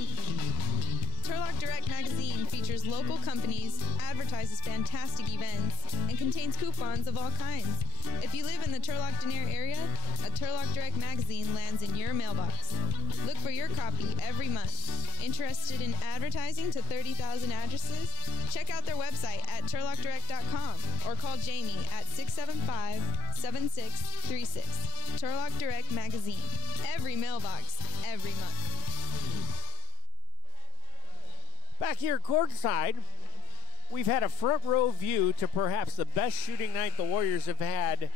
Turlock Direct magazine features local companies, advertises fantastic events, and contains coupons of all kinds. If you live in the Turlock-Denair area, a Turlock Direct magazine lands in your mailbox. Look for your copy every month. Interested in advertising to 30,000 addresses? Check out their website at turlockdirect.com or call Jamie at 675-7636. Turlock Direct magazine. Every mailbox, every month. Back here courtside, we've had a front row view to perhaps the best shooting night the Warriors have had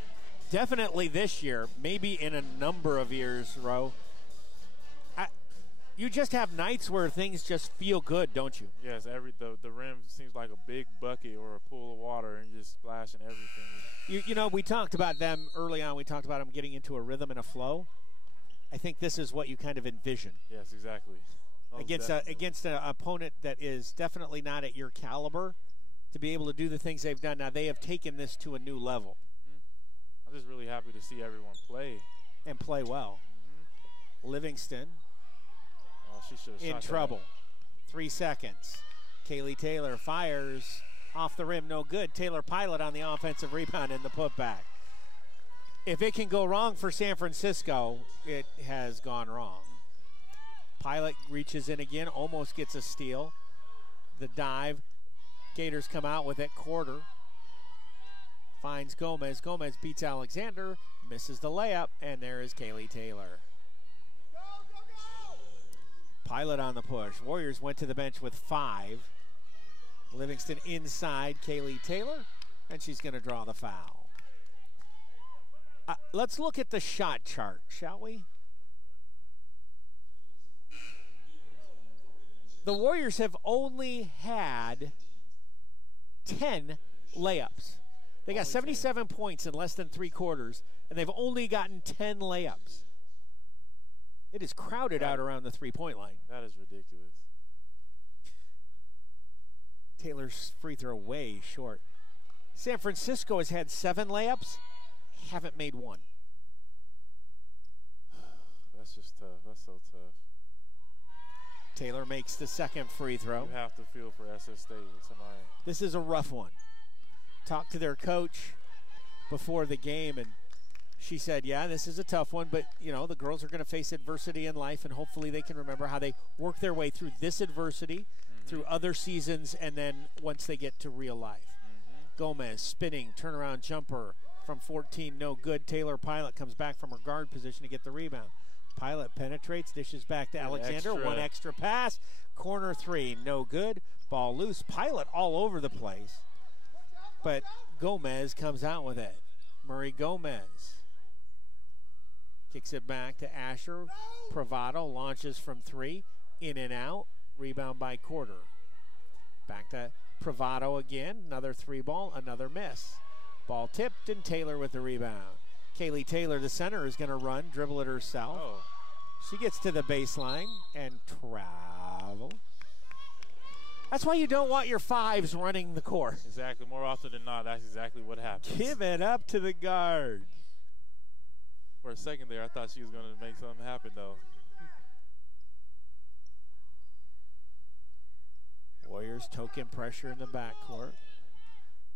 definitely this year, maybe in a number of years, Ro. You just have nights where things just feel good, don't you? Yes, the rim seems like a big bucket or a pool of water, and you're just splashing everything. You know, we talked about them early on. We talked about them getting into a rhythm and a flow. I think this is what you kind of envision. Yes, exactly. Against an opponent that is definitely not at your caliber, to be able to do the things they've done. Now, they have taken this to a new level. I'm just really happy to see everyone play. And play well. Livingston she should have in trouble. 3 seconds. Kaylee Taylor fires off the rim, no good. Taylor Pilot on the offensive rebound and the putback. If it can go wrong for San Francisco, it has gone wrong. Pilot reaches in again, almost gets a steal. The dive. Gators come out with it. Quarter. Finds Gomez. Gomez beats Alexander. Misses the layup. And there is Kaylee Taylor. Pilot on the push. Warriors went to the bench with 5. Livingston inside Kaylee Taylor. And she's going to draw the foul. Let's look at the shot chart, shall we? The Warriors have only had 10 layups. They got 77 points in less than 3 quarters, and they've only gotten 10 layups. It is crowded out around the 3-point line. That is ridiculous. Taylor's free throw way short. San Francisco has had 7 layups, haven't made 1. That's just tough. That's so tough. Taylor makes the second free throw. You have to feel for SS State tonight. This is a rough one. Talked to their coach before the game, and She said, yeah, this is a tough one, but, you know, the girls are going to face adversity in life, and hopefully they can remember how they work their way through this adversity, through other seasons, and then once they get to real life. Gomez spinning, turnaround jumper from 14, no good. Taylor Pilot comes back from her guard position to get the rebound. Pilot penetrates, dishes back to Alexander. One extra pass. Corner three, no good. Ball loose. Pilot all over the place. But Gomez comes out with it. Murray Gomez kicks it back to Asher. Privado launches from three. In and out. Rebound by Quarter. Back to Privado again. Another three ball. Another miss. Ball tipped, and Taylor with the rebound. Kaylee Taylor, the center, is going to run, dribble it herself. She gets to the baseline and travel. That's why you don't want your fives running the court. Exactly. More often than not, that's exactly what happens. Give it up to the guard. For a second there, I thought she was going to make something happen, though. Warriors token pressure in the backcourt.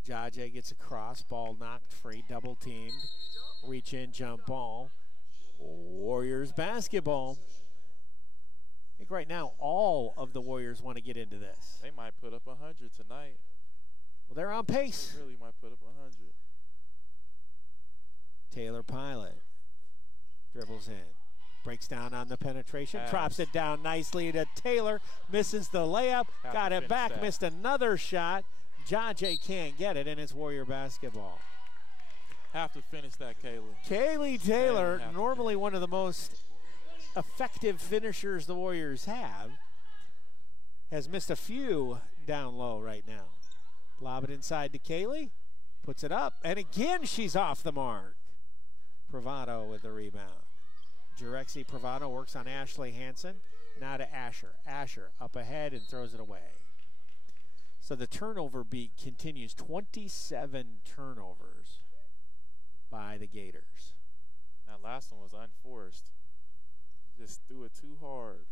Jaje gets across, ball knocked free, double teamed. Reach in, jump ball. Warriors basketball. I think right now all of the Warriors want to get into this. They might put up 100 tonight. Well, they're on pace. They really might put up 100. Taylor Pilot dribbles in. Breaks down on the penetration. Drops it down nicely to Taylor. Misses the layup. Got it back. Missed another shot. Jaje can't get it, and it's Warrior basketball. Have to finish that, Kaylee. Kaylee Taylor, normally one of the most effective finishers the Warriors have, has missed a few down low right now. Lob it inside to Kaylee. Puts it up, and again she's off the mark. Privado with the rebound. Jirexi Privado works on Ashley Hansen. Now to Asher. Asher up ahead and throws it away. So the turnover beat continues. 27 turnovers by the Gators. That last one was unforced. Just threw it too hard.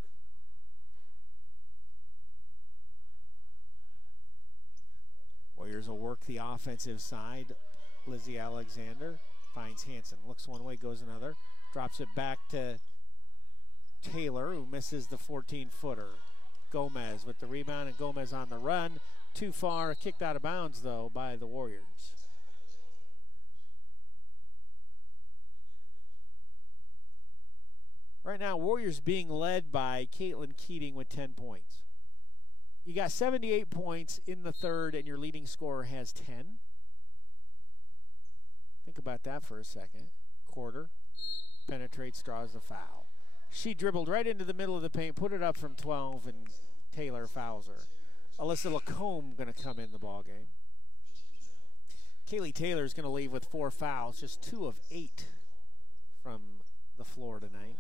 Warriors will work the offensive side. Lizzie Alexander finds Hansen. Looks one way, goes another. Drops it back to Taylor, who misses the 14-footer. Gomez with the rebound, and Gomez on the run. Too far, kicked out of bounds, though, by the Warriors. Right now, Warriors being led by Caitlin Keating with 10 points. You got 78 points in the third, and your leading scorer has 10. Think about that for a second. Quarter. Penetrates, draws the foul. She dribbled right into the middle of the paint, put it up from 12, and Taylor fouls her. Alyssa Lacombe going to come in the ballgame. Kaylee Taylor is going to leave with 4 fouls, just 2 of 8 from the floor tonight.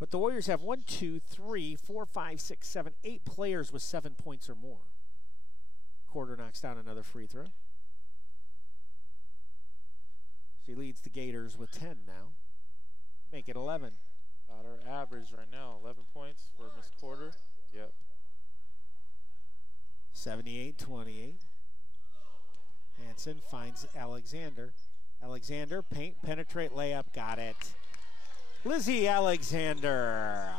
But the Warriors have 1, 2, 3, 4, 5, 6, 7, 8 players with 7 points or more. Quarter knocks down another free throw. She leads the Gators with 10 now. Make it 11. About her average right now, 11 points for Miss Quarter. Yep. 78-28. Hansen finds Alexander. Alexander, paint, penetrate, layup, got it. Lizzie Alexander.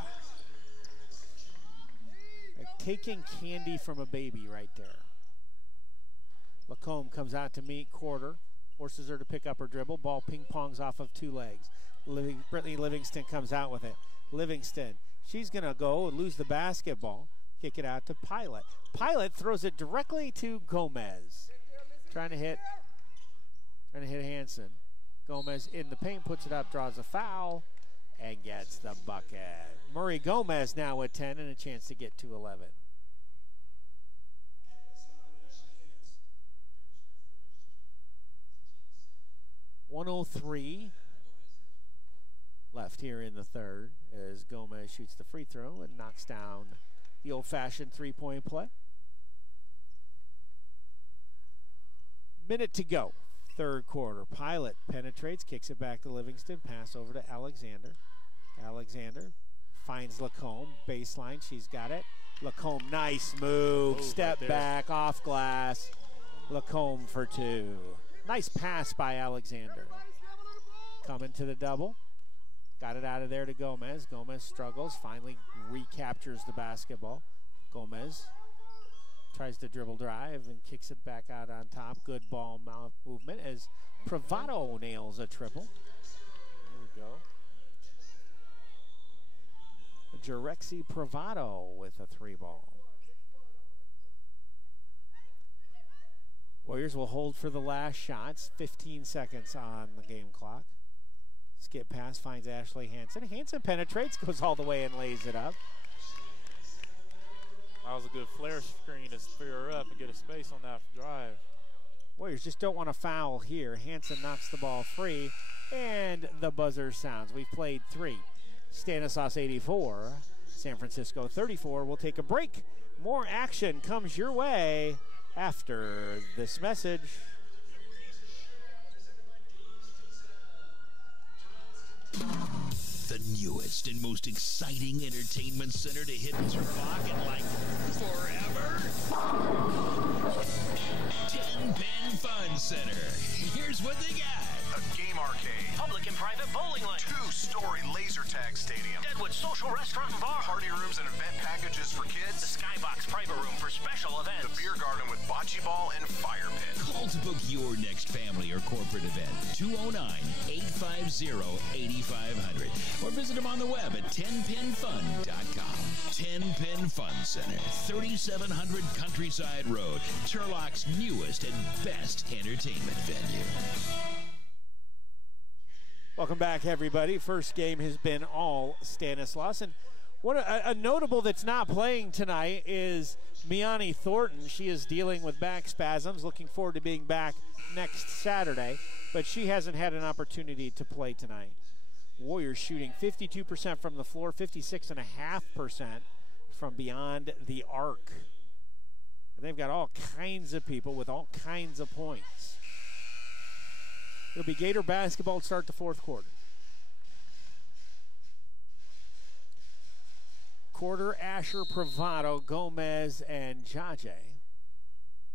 Like taking candy from a baby right there. Lacombe comes out to meet Quarter. Forces her to pick up her dribble. Ball ping-pongs off of 2 legs. Brittany Livingston comes out with it. Livingston, she's going to go and lose the basketball. Kick it out to Pilot. Pilot throws it directly to Gomez. Trying to hit Hansen. Gomez in the paint, puts it up, draws a foul, and gets the bucket. Murray Gomez now with 10 and a chance to get to 11. .103 left here in the third as Gomez shoots the free throw and knocks down the old-fashioned three-point play. Minute to go. Third quarter. Pilot penetrates, kicks it back to Livingston. Pass over to Alexander. Alexander finds Lacombe. Baseline, she's got it. Lacombe, nice move. Step right back, off glass. Lacombe for 2. Nice pass by Alexander. Coming to the double. Got it out of there to Gomez. Gomez struggles, finally recaptures the basketball. Gomez tries to dribble drive and kicks it back out on top. Good ball movement as Privado nails a triple. There we go. Jarexi Privado with a 3-ball. Warriors will hold for the last shots. 15 seconds on the game clock. Skip pass finds Ashley Hansen. Hansen penetrates, goes all the way and lays it up. That was a good flare screen to spear her up and get a space on that drive. Warriors just don't want to foul here. Hansen knocks the ball free, and the buzzer sounds. We've played 3. Stanislaus 84, San Francisco 34. We'll take a break. More action comes your way after this message. The newest and most exciting entertainment center to hit Turlock in like forever. 10 Pin Fun Center. Here's what they got. A game arcade. Public and private bowling lane. 2-story laser tag stadium. Deadwood Social Restaurant and Bar. Party rooms and event packages for The kids. Skybox private room for special events. The beer garden with bocce ball and fire pit. Call to book your next family or corporate event. 209-850-8500. Or visit them on the web at 10pinfun.com. 10 Pin Fun Center, 3700 Countryside Road, Turlock's newest and best entertainment venue. Welcome back, everybody. First game has been all Stanislaus. And a notable that's not playing tonight is Miani Thornton. She is dealing with back spasms, looking forward to being back next Saturday, but she hasn't had an opportunity to play tonight. Warriors shooting 52% from the floor, 56.5% from beyond the arc. And they've got all kinds of people with all kinds of points. It'll be Gator basketball to start the fourth quarter. Asher, Privado, Gomez, and Jaje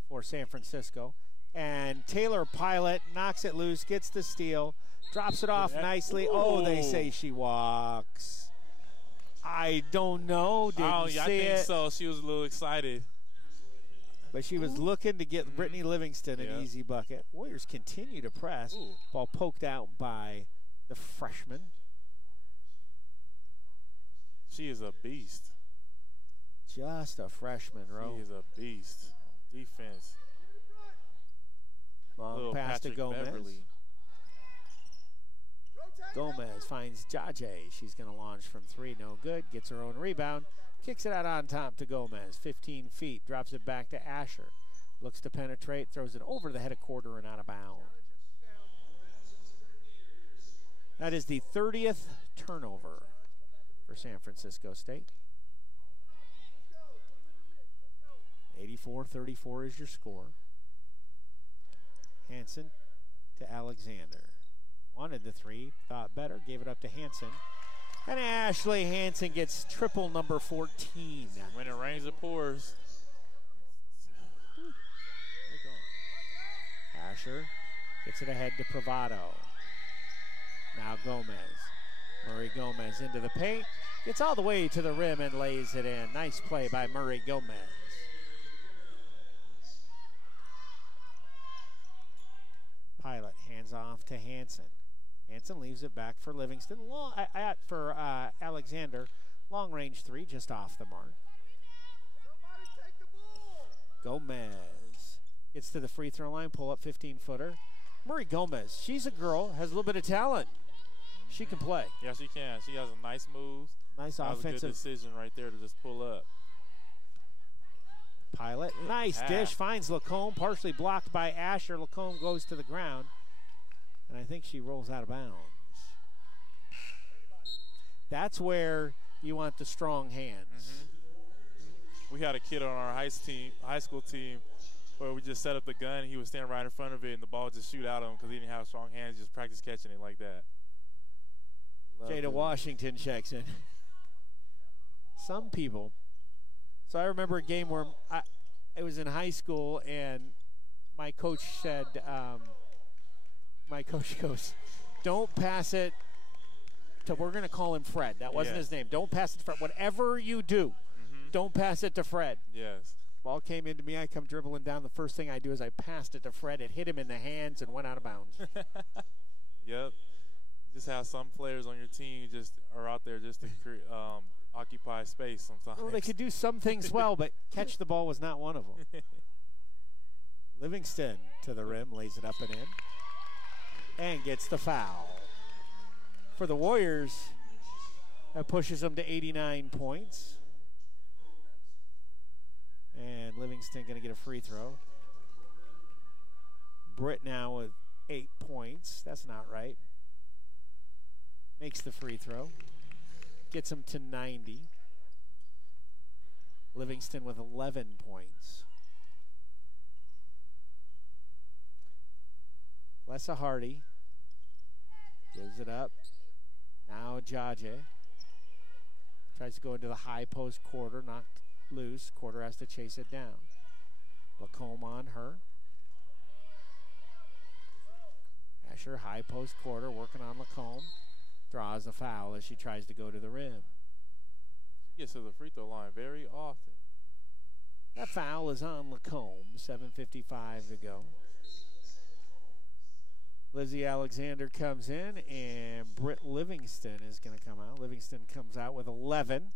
for San Francisco. And Taylor Pilot knocks it loose, gets the steal, drops it off nicely. Oh, they say she walks. I don't know. Didn't see I think it. so. She was a little excited. But she was looking to get Brittany Livingston an easy bucket. Warriors continue to press. Ball poked out by the freshman. She is a beast. Just a freshman, Ro. She is a beast. Defense. Long pass to Gomez. Beverly. Gomez finds Jaje. She's going to launch from 3. No good. Gets her own rebound. Kicks it out on top to Gomez. 15 feet. Drops it back to Asher. Looks to penetrate. Throws it over the head of Quarter and out of bounds. That is the 30th turnover for San Francisco State. 84-34 is your score. Hansen to Alexander. Wanted the 3, thought better, gave it up to Hansen. And Ashley Hansen gets triple number 14. When it rains, it pours. Asher gets it ahead to Privado. Now Gomez. Murray Gomez into the paint. Gets all the way to the rim and lays it in. Nice play by Murray Gomez. Pilot hands off to Hansen. Hansen leaves it back for Livingston. For Alexander. Long range 3 just off the mark. Gomez gets to the free throw line. Pull up 15-footer. Murray Gomez. She's a girl. Has a little bit of talent. She can play. Yeah, she can. She has a nice move. Nice that offensive. Was a good decision right there to just pull up. Pilot. Nice dish. Finds Lacombe. Partially blocked by Asher. Lacombe goes to the ground. And I think she rolls out of bounds. That's where you want the strong hands. We had a kid on our high school team where we just set up the gun. And he was standing right in front of it, and the ball just shoot out of him because he didn't have strong hands. Just practice catching it like that. Jada Washington checks in. Some people. So I remember a game where it was in high school, and my coach said, my coach goes, don't pass it to, we're going to call him Fred. That wasn't his name. Don't pass it to Fred. Whatever you do, don't pass it to Fred. Yes. Ball came into me. I come dribbling down. The first thing I do is I passed it to Fred. It hit him in the hands and went out of bounds. Yep. Just have some players on your team who just are out there just to occupy space sometimes. Well, they could do some things well, but catch the ball was not one of them. Livingston to the rim, lays it up and in, and gets the foul. For the Warriors, that pushes them to 89 points. And Livingston going to get a free throw. Britt now with 8 points. That's not right. Makes the free throw. Gets them to 90. Livingston with 11 points. Lessa Hardy gives it up. Now Jaje tries to go into the high post quarter, knocked loose. Quarter has to chase it down. Lacombe on her. Asher, high post quarter, working on Lacombe. Draws a foul as she tries to go to the rim. She gets to the free throw line very often. That foul is on Lacombe. 7:55 to go. Lizzie Alexander comes in, and Britt Livingston is going to come out. Livingston comes out with 11.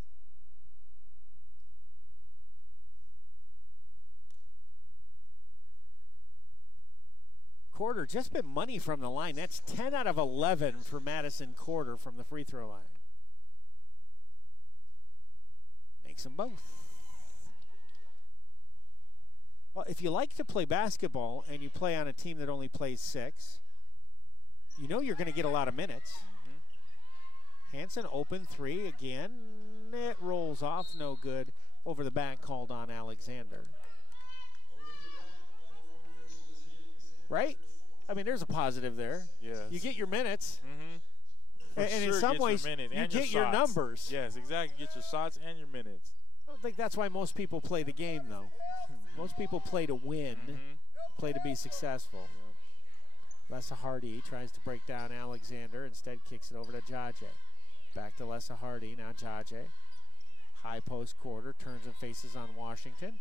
Quarter just been money from the line. That's 10 out of 11 for Madison Quarter from the free throw line. Makes them both. Well, if you like to play basketball and you play on a team that only plays 6, you know you're going to get a lot of minutes. Hansen open 3 again. It rolls off, no good. Over the back, called on Alexander. Right? I mean, there's a positive there. Yes. You get your minutes. And sure in some ways, you get your numbers. Yes, exactly. Get your shots and your minutes. I don't think that's why most people play the game, though. Most people play to win, play to be successful. Lessa Hardy tries to break down Alexander. Instead, kicks it over to Jaje. Back to Lessa Hardy. Now Jaje. High post quarter. Turns and faces on Washington.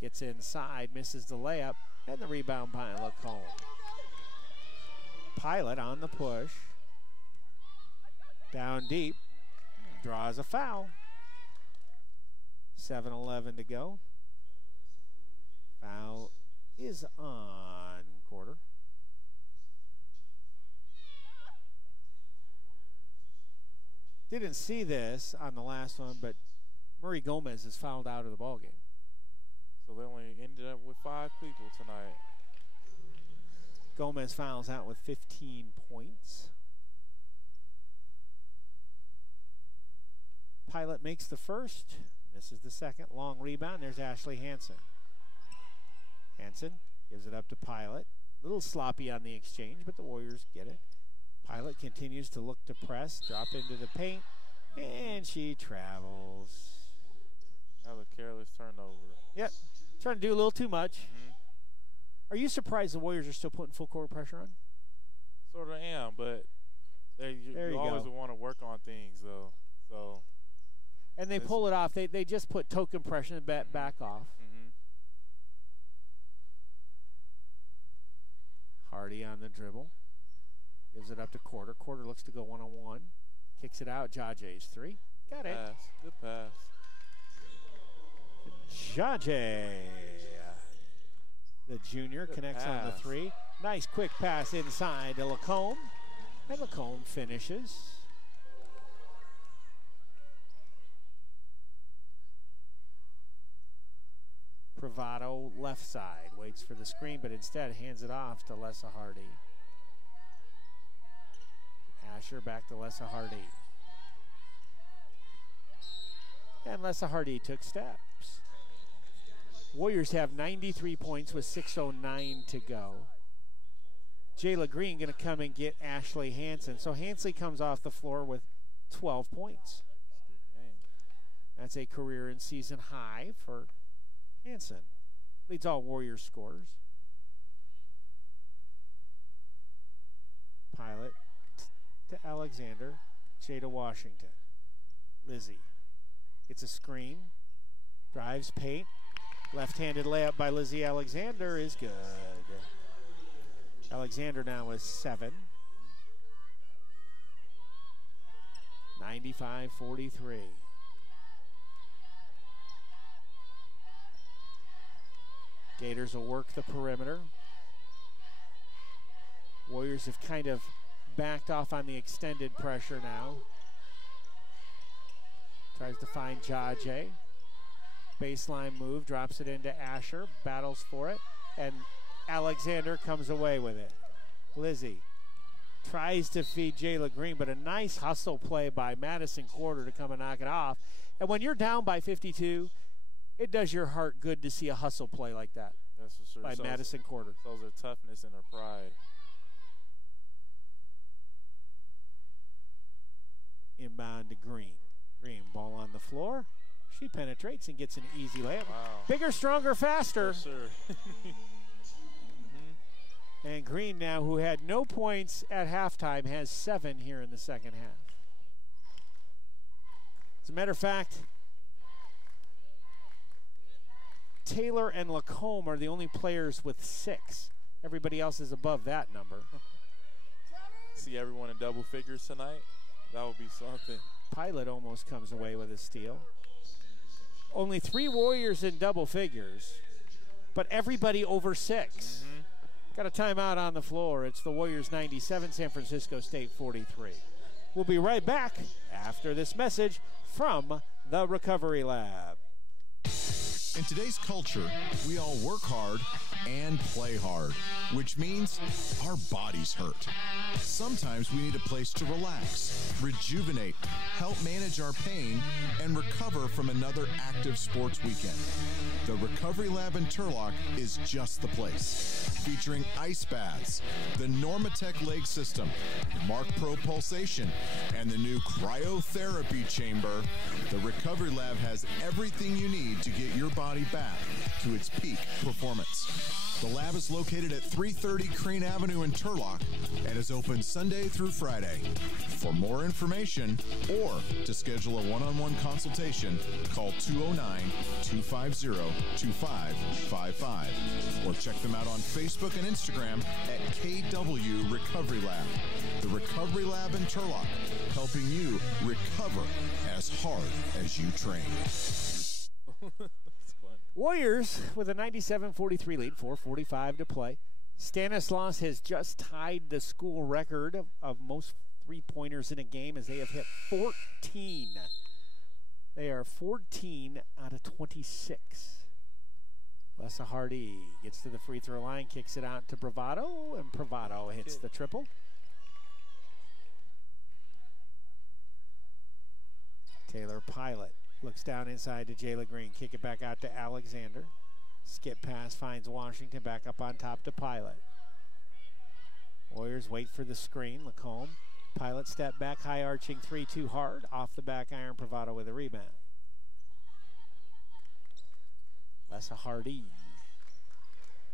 Gets inside. Misses the layup. And the rebound by Lacombe. Pilot on the push. Down deep. Draws a foul. 7:11 to go. Foul is on Quarter. Didn't see this on the last one, but Murray Gomez is fouled out of the ballgame. So they only ended up with 5 people tonight. Gomez fouls out with 15 points. Pilot makes the first, misses the second. Long rebound. There's Ashley Hansen. Hansen gives it up to Pilot. A little sloppy on the exchange, but the Warriors get it. Pilot continues to look to press, drop into the paint, and she travels. Have a careless turnover. Yep, trying to do a little too much. Are you surprised the Warriors are still putting full court pressure on? Sort of am, but you always want to work on things, though. So. And they pull it off. They just put token pressure and back off. Hardy on the dribble. Gives it up to Quarter. Quarter looks to go one-on-one. Kicks it out. Jaje's 3. Got it. Good pass. Jaje. The junior connects on the 3. Nice quick pass inside to Lacombe. And Lacombe finishes. Privado left side. Waits for the screen, but instead hands it off to Lessa Hardy. Asher back to Lessa Hardy. And Lessa Hardy took steps. Warriors have 93 points with 6:09 to go. Jayla Green going to come and get Ashley Hansen. So Hansley comes off the floor with 12 points. That's a career and season high for Hansen. Leads all Warriors scorers. to Alexander. Jada Washington. Lizzie. It's a screen. Drives paint. Left-handed layup by Lizzie Alexander is good. Alexander now is 7. 95-43. Gators will work the perimeter. Warriors have kind of backed off on the extended pressure now. Tries to find Jaje. Baseline move, drops it into Asher, battles for it, and Alexander comes away with it. Lizzie tries to feed Jayla Green, but a nice hustle play by Madison Quarter to come and knock it off. And when you're down by 52, it does your heart good to see a hustle play like that. That's for sure. By Madison Quarter. Shows her toughness and her pride. Inbound to Green. Green, ball on the floor. She penetrates and gets an easy layup. Wow. Bigger, stronger, faster. For sure. And Green now, who had no points at halftime, has 7 here in the second half. As a matter of fact, Taylor and Lacombe are the only players with 6. Everybody else is above that number. See everyone in double figures tonight? That would be something. Pilot almost comes away with a steal. Only 3 Warriors in double figures, but everybody over 6. Got a timeout on the floor. It's the Warriors 97, San Francisco State 43. We'll be right back after this message from the Recovery Lab. In today's culture, we all work hard and play hard, which means our bodies hurt. Sometimes we need a place to relax, rejuvenate, help manage our pain, and recover from another active sports weekend. The Recovery Lab in Turlock is just the place. Featuring ice baths, the Normatec leg system, Mark Pro Pulsation, and the new cryotherapy chamber, the Recovery Lab has everything you need to get your body back to its peak performance. The lab is located at 330 Crane Avenue in Turlock and is open Sunday through Friday. For more information or to schedule a one-on-one consultation, call 209-250-2555 or check them out on Facebook and Instagram at KW Recovery Lab. The Recovery Lab in Turlock, helping you recover as hard as you train. Warriors with a 97-43 lead, 4:45 to play. Stanislaus has just tied the school record of most three-pointers in a game as they have hit 14. They are 14 out of 26. Lessa Hardy gets to the free throw line, kicks it out to Bravado, and Bravado hits the triple. Taylor Pilot looks down inside to Jayla Green. Kick it back out to Alexander. Skip pass finds Washington back up on top to Pilot. Warriors wait for the screen. Lacombe. Pilot step back, high arching 3 too hard. Off the back iron, Bravado with a rebound. Lessa Hardy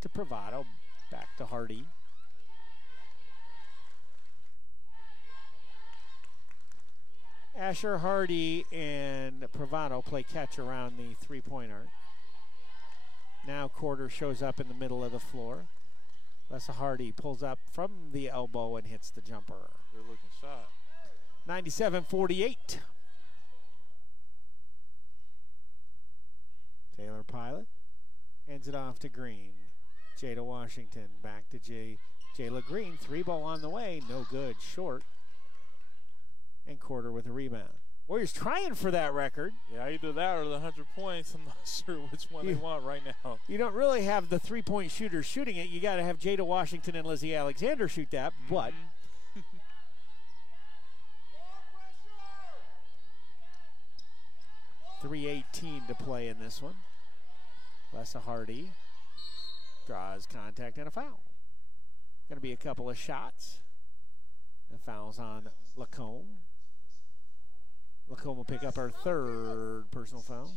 to Bravado. Back to Hardy. Asher, Hardy, and Bravado play catch around the three-point arc. Now Quarter shows up in the middle of the floor. Lessa Hardy pulls up from the elbow and hits the jumper. Good looking shot. 97-48. Taylor Pilot hands it off to Green. Jada Washington back to Jayla Green. 3-ball on the way. No good. Short. And Quarter with a rebound. Warriors trying for that record. Yeah, either that or the 100 points. I'm not sure which one they want right now. You don't really have the three-point shooters shooting it. You got to have Jada Washington and Lizzie Alexander shoot that, but 3:18 to play in this one. Lessa Hardy draws contact and a foul. Going to be a couple of shots. And fouls on Lacombe. Lacombe will pick up our 3rd personal foul.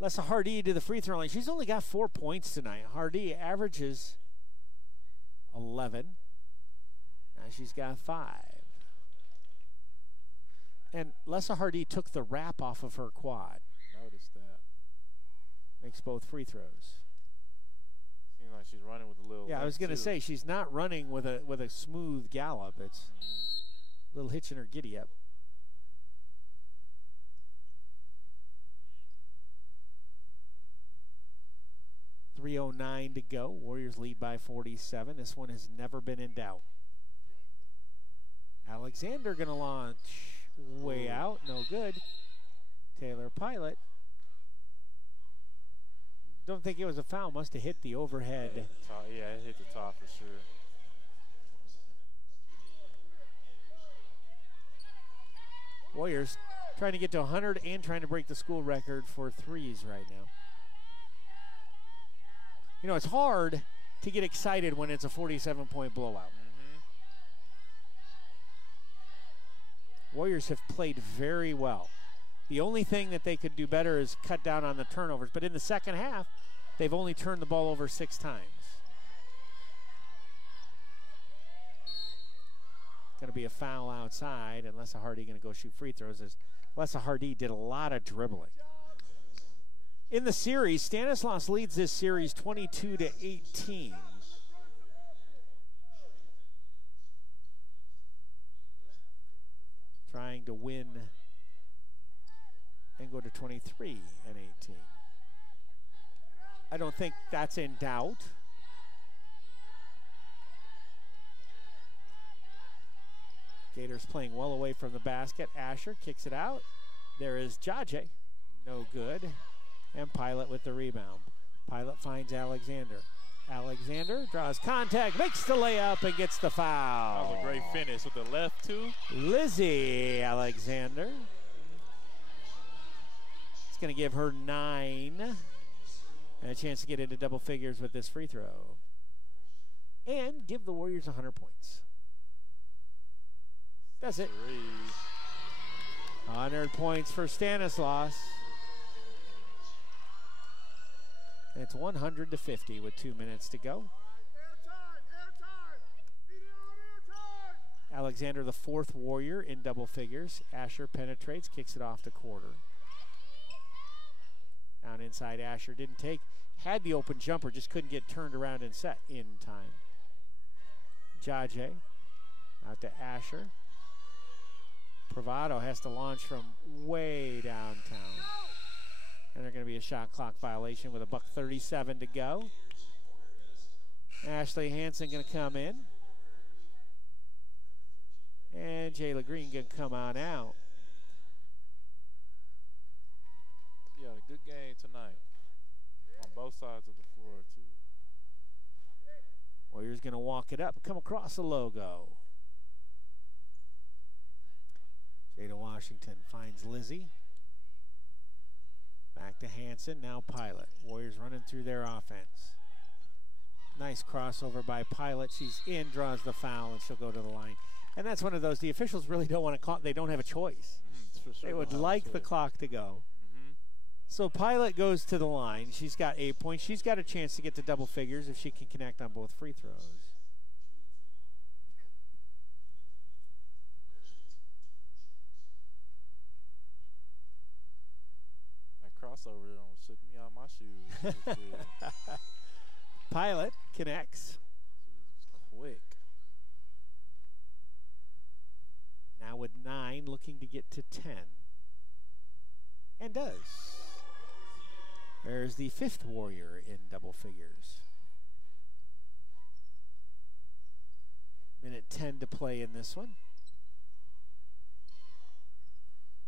Lessa Hardy to the free throw line. She's only got 4 points tonight. Hardy averages 11. Now she's got 5. And Lessa Hardy took the wrap off of her quad. Noticed that. Makes both free throws. Seems like she's running with a little. Yeah, I was going to say she's not running with a smooth gallop. It's a little hitch in her giddy up. .309 to go. Warriors lead by 47. This one has never been in doubt. Alexander going to launch way out. No good. Taylor Pilot. Don't think it was a foul. Must have hit the overhead. Yeah, it hit the top for sure. Warriors trying to get to 100 and trying to break the school record for threes right now. You know, it's hard to get excited when it's a 47-point blowout. Warriors have played very well. The only thing that they could do better is cut down on the turnovers. But in the second half, they've only turned the ball over 6 times. Going to be a foul outside, and Lessa Hardy going to go shoot free throws. As Lessa Hardy did a lot of dribbling. In the series, Stanislaus leads this series 22-18. Trying to win and go to 23-18. I don't think that's in doubt. Gators playing well away from the basket. Asher kicks it out. There is Jaje. No good. And Pilot with the rebound. Pilot finds Alexander. Alexander draws contact, makes the layup, and gets the foul. That was a great finish with the left, too. Lizzie Alexander. It's going to give her 9 and a chance to get into double figures with this free throw. And give the Warriors 100 points. That's it. 100 points for Stanislaus. And it's 100-50 with 2 minutes to go. Alexander, the 4th Warrior in double figures. Asher penetrates, kicks it off to Quarter. Down inside, Asher didn't take. Had the open jumper, just couldn't get turned around and set in time. Jaje out to Asher. Bravado has to launch from way downtown. And there's going to be a shot clock violation with $1:37 to go. Ashley Hansen going to come in. And Jayla Green going to come on out. Yeah, a good game tonight on both sides of the floor, too. Warriors going to walk it up, come across the logo. Jada Washington finds Lizzie. Back to Hansen, now Pilot. Warriors running through their offense. Nice crossover by Pilot. She's in, draws the foul, and she'll go to the line. And that's one of those, the officials really don't want to call, they don't have a choice. They would like the clock to go. So Pilot goes to the line. She's got 8 points. She's got a chance to get to double figures if she can connect on both free throws. Crossover almost took me out of my shoes. Pilot connects. Quick. Now with 9, looking to get to 10. And does. There's the 5th Warrior in double figures. Minute 10 to play in this one.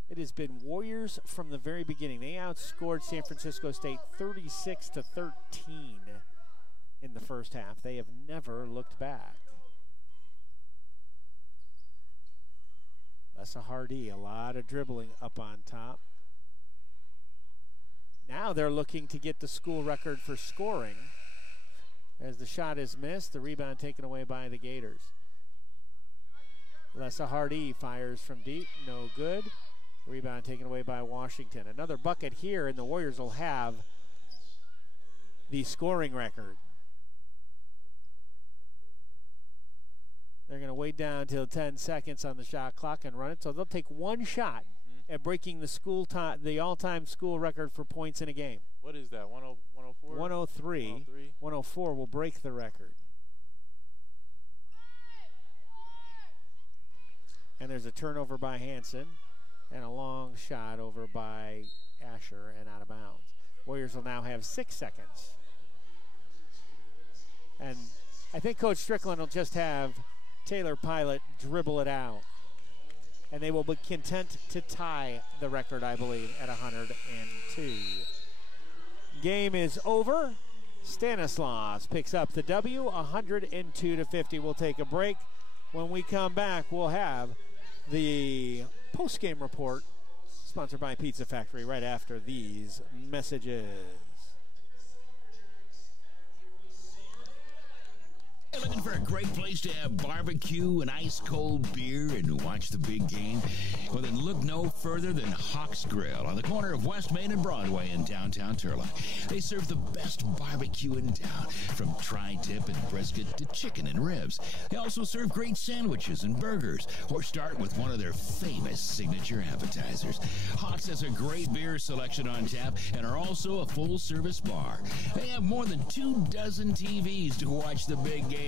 It has been Warriors from the very beginning. They outscored San Francisco State 36-13 in the first half. They have never looked back. Lessa Hardy, a lot of dribbling up on top. Now they're looking to get the school record for scoring. As the shot is missed, the rebound taken away by the Gators. Lessa Hardy fires from deep, no good. Rebound taken away by Washington. Another bucket here, and the Warriors will have the scoring record. They're going going to wait down until 10 seconds on the shot clock and run it. So they'll take one shot at breaking the all-time school record for points in a game. What is that, 104? 103. 104 will break the record. And there's a turnover by Hansen and a long shot over by Asher and out of bounds. Warriors will now have 6 seconds. And I think Coach Strickland will just have Taylor Pilot dribble it out. And they will be content to tie the record, I believe, at 102. Game is over. Stanislaus picks up the W, 102-50. We'll take a break. When we come back, we'll have the post-game report sponsored by Pizza Factory right after these messages. Looking for a great place to have barbecue and ice-cold beer and watch the big game? Well, then look no further than Hawk's Grill on the corner of West Main and Broadway in downtown Turlock. They serve the best barbecue in town, from tri-tip and brisket to chicken and ribs. They also serve great sandwiches and burgers, or start with one of their famous signature appetizers. Hawk's has a great beer selection on tap and are also a full-service bar. They have more than 24 TVs to watch the big game.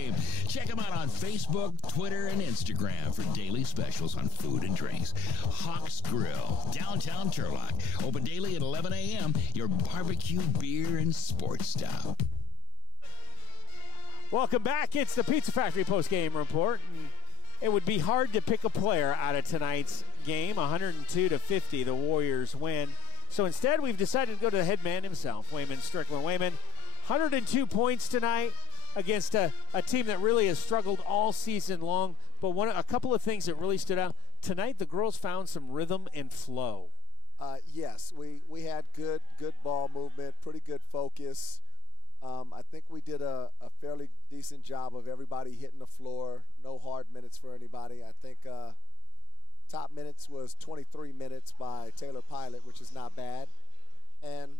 Check them out on Facebook, Twitter, and Instagram for daily specials on food and drinks. Hawk's Grill, downtown Turlock. Open daily at 11 a.m. Your barbecue, beer, and sports stop. Welcome back. It's the Pizza Factory post-game report. And it would be hard to pick a player out of tonight's game. 102-50, the Warriors win. So instead, we've decided to go to the head man himself, Wayman Strickland. Wayman, 102 points tonight against a team that really has struggled all season long. But a couple of things that really stood out. Tonight, the girls found some rhythm and flow. Yes, we had good ball movement, pretty good focus. I think we did a fairly decent job of everybody hitting the floor. No hard minutes for anybody. I think top minutes was 23 minutes by Taylor Pilot, which is not bad. And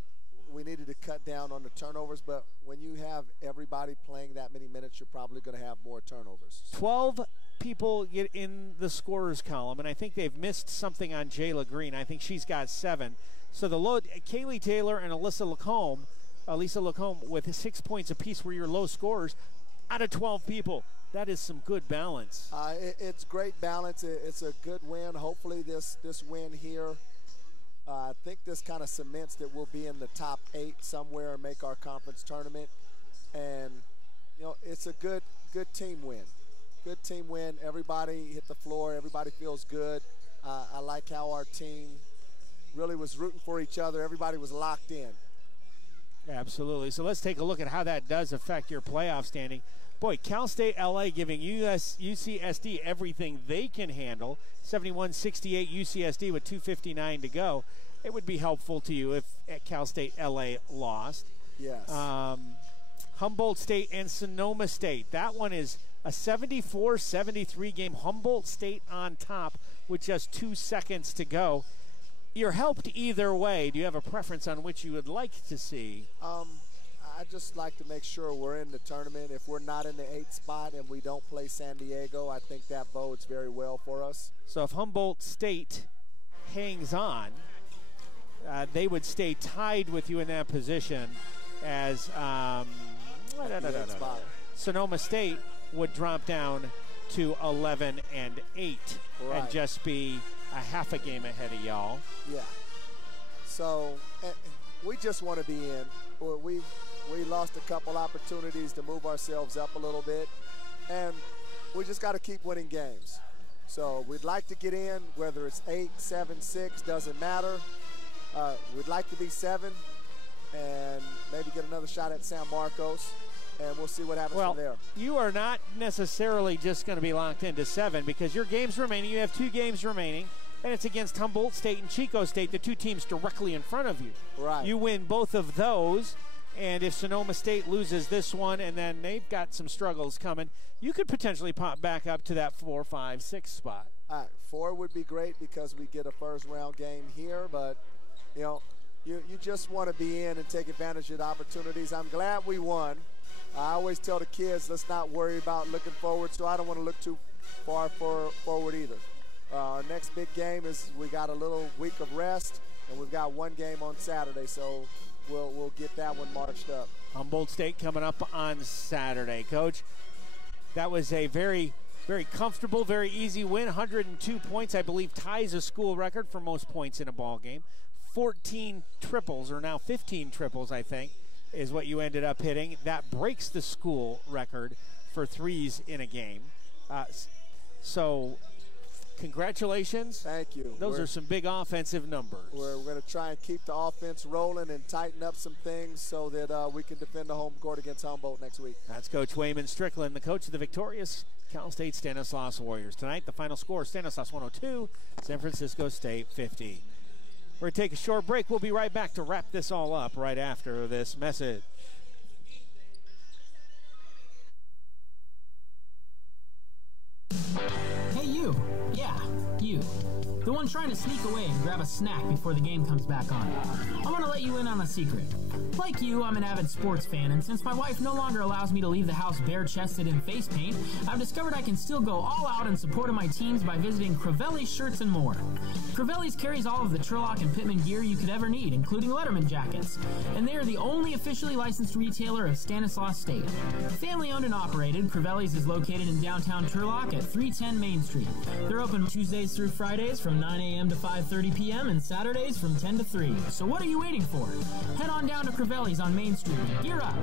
we needed to cut down on the turnovers, but when you have everybody playing that many minutes, you're probably going to have more turnovers. 12 people get in the scorers column, and I think they've missed something on Jayla Green. I think she's got 7. So the low, Kaylee Taylor and Lisa Lacombe with 6 points apiece were your low scorers out of 12 people. That is some good balance. It's great balance. It's a good win. Hopefully this win here, I think this kind of cements that we'll be in the top 8 somewhere and make our conference tournament. And, you know, it's a good team win. Good team win. Everybody hit the floor. Everybody feels good. I like how our team really was rooting for each other. Everybody was locked in. Absolutely. So let's take a look at how that does affect your playoff standing. Boy, Cal State LA giving UCSD everything they can handle. 71-68 UCSD with 2:59 to go. It would be helpful to you if Cal State LA lost. Yes. Humboldt State and Sonoma State. That one is a 74-73 game. Humboldt State on top with just 2 seconds to go. You're helped either way. Do you have a preference on which you would like to see? I just like to make sure we're in the tournament. If we're not in the 8th spot and we don't play San Diego, I think that bodes very well for us. So if Humboldt State hangs on, they would stay tied with you in that position as Sonoma State would drop down to 11-8 right. and just be a half a game ahead of y'all. Yeah. So we just want to be in. We lost a couple opportunities to move ourselves up a little bit, and we just got to keep winning games. So we'd like to get in, whether it's 8, 7, 6, doesn't matter. We'd like to be 7 and maybe get another shot at San Marcos, and we'll see what happens from there. You are not necessarily just going to be locked into 7 because your games remaining, you have 2 games remaining, and it's against Humboldt State and Chico State, the 2 teams directly in front of you. Right. You win both of those, and if Sonoma State loses this one and then they've got some struggles coming, you could potentially pop back up to that 4, 5, 6 spot. 4 would be great because we get a first-round game here, but, you know, you just want to be in and take advantage of the opportunities. I'm glad we won. I always tell the kids, let's not worry about looking forward, so I don't want to look too far forward either. Our next big game is we got a little week of rest, and we've got one game on Saturday, so we'll get that one marched up. Humboldt State coming up on Saturday. Coach, that was a very, very comfortable, very easy win. 102 points, I believe, ties a school record for most points in a ball game. 14 triples, or now 15 triples, I think, is what you ended up hitting. That breaks the school record for threes in a game. So congratulations. Thank you. Those are some big offensive numbers. We're going to try and keep the offense rolling and tighten up some things so that we can defend the home court against Humboldt next week. That's Coach Wayman Strickland, the coach of the victorious Cal State Stanislaus Warriors. Tonight, the final score, Stanislaus 102, San Francisco State 50. We're going to take a short break. We'll be right back to wrap this all up right after this message. Hey, you. Yeah, you. The one trying to sneak away and grab a snack before the game comes back on. I want to let you in on a secret. Like you, I'm an avid sports fan, and since my wife no longer allows me to leave the house bare-chested in face paint, I've discovered I can still go all out in support of my teams by visiting Crivelli's Shirts and More. Crivelli's carries all of the Turlock and Pittman gear you could ever need, including Letterman jackets, and they are the only officially licensed retailer of Stanislaus State. Family-owned and operated, Crivelli's is located in downtown Turlock at 310 Main Street. They're open Tuesdays through Fridays from 9 a.m. to 5:30 p.m. and Saturdays from 10 to 3. So what are you waiting for? Head on down to Crivelli's on Main Street. Gear up!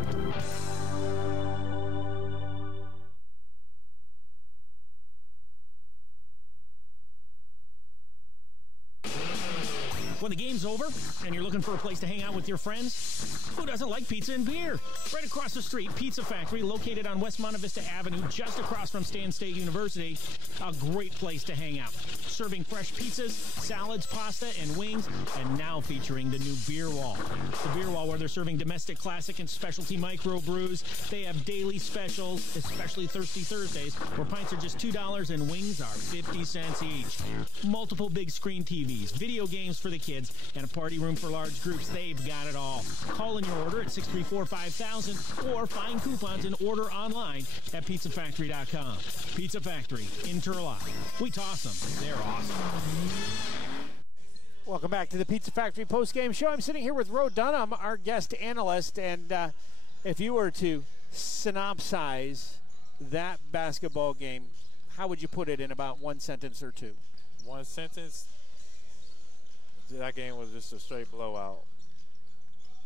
When the game's over and you're looking for a place to hang out with your friends, who doesn't like pizza and beer? Right across the street, Pizza Factory, located on West Monte Vista Avenue, just across from Stan State University. A great place to hang out. Serving fresh pizzas, salads, pasta, and wings, and now featuring the new Beer Wall. The Beer Wall, where they're serving domestic, classic, and specialty microbrews. They have daily specials, especially Thirsty Thursdays, where pints are just $2 and wings are 50 cents each. Multiple big screen TVs, video games for the kids, and a party room for large groups. They've got it all. Call in your order at 634-5000 or find coupons and order online at pizzafactory.com. Pizza Factory in Turlock. We toss them. They're awesome. Welcome back to the Pizza Factory postgame show. I'm sitting here with Ro Dunham, our guest analyst, and if you were to synopsize that basketball game, how would you put it in about one sentence or two? One sentence? That game was just a straight blowout.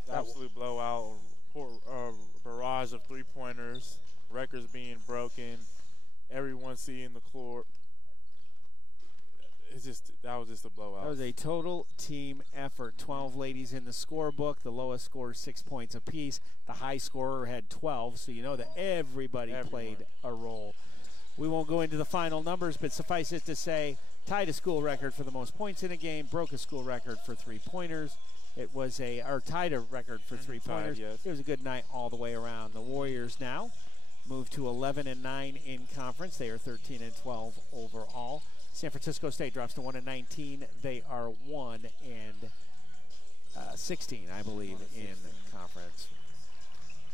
Absolute blowout. Barrage of three-pointers. Records being broken. Everyone seeing the court. That was just a blowout. That was a total team effort. 12 ladies in the scorebook. The lowest scorer 6 points apiece. The high scorer had 12, so you know that everybody played a role. We won't go into the final numbers, but suffice it to say, tied a school record for the most points in a game, broke a school record for three-pointers. It was tied a record for three-pointers. Yes. It was a good night all the way around. The Warriors now move to 11-9 in conference. They are 13-12 overall. San Francisco State drops to 1-19. They are 1-16, I believe, in conference.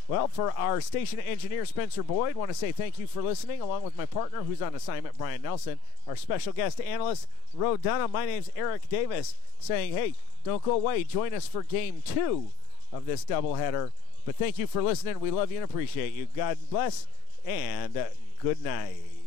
Well, for our station engineer, Spencer Boyd, want to say thank you for listening, along with my partner, who's on assignment, Brian Nelson, our special guest analyst, Ro Dunham. My name's Eric Davis, saying, hey, don't go away. Join us for Game 2 of this doubleheader. But thank you for listening. We love you and appreciate you. God bless, and good night.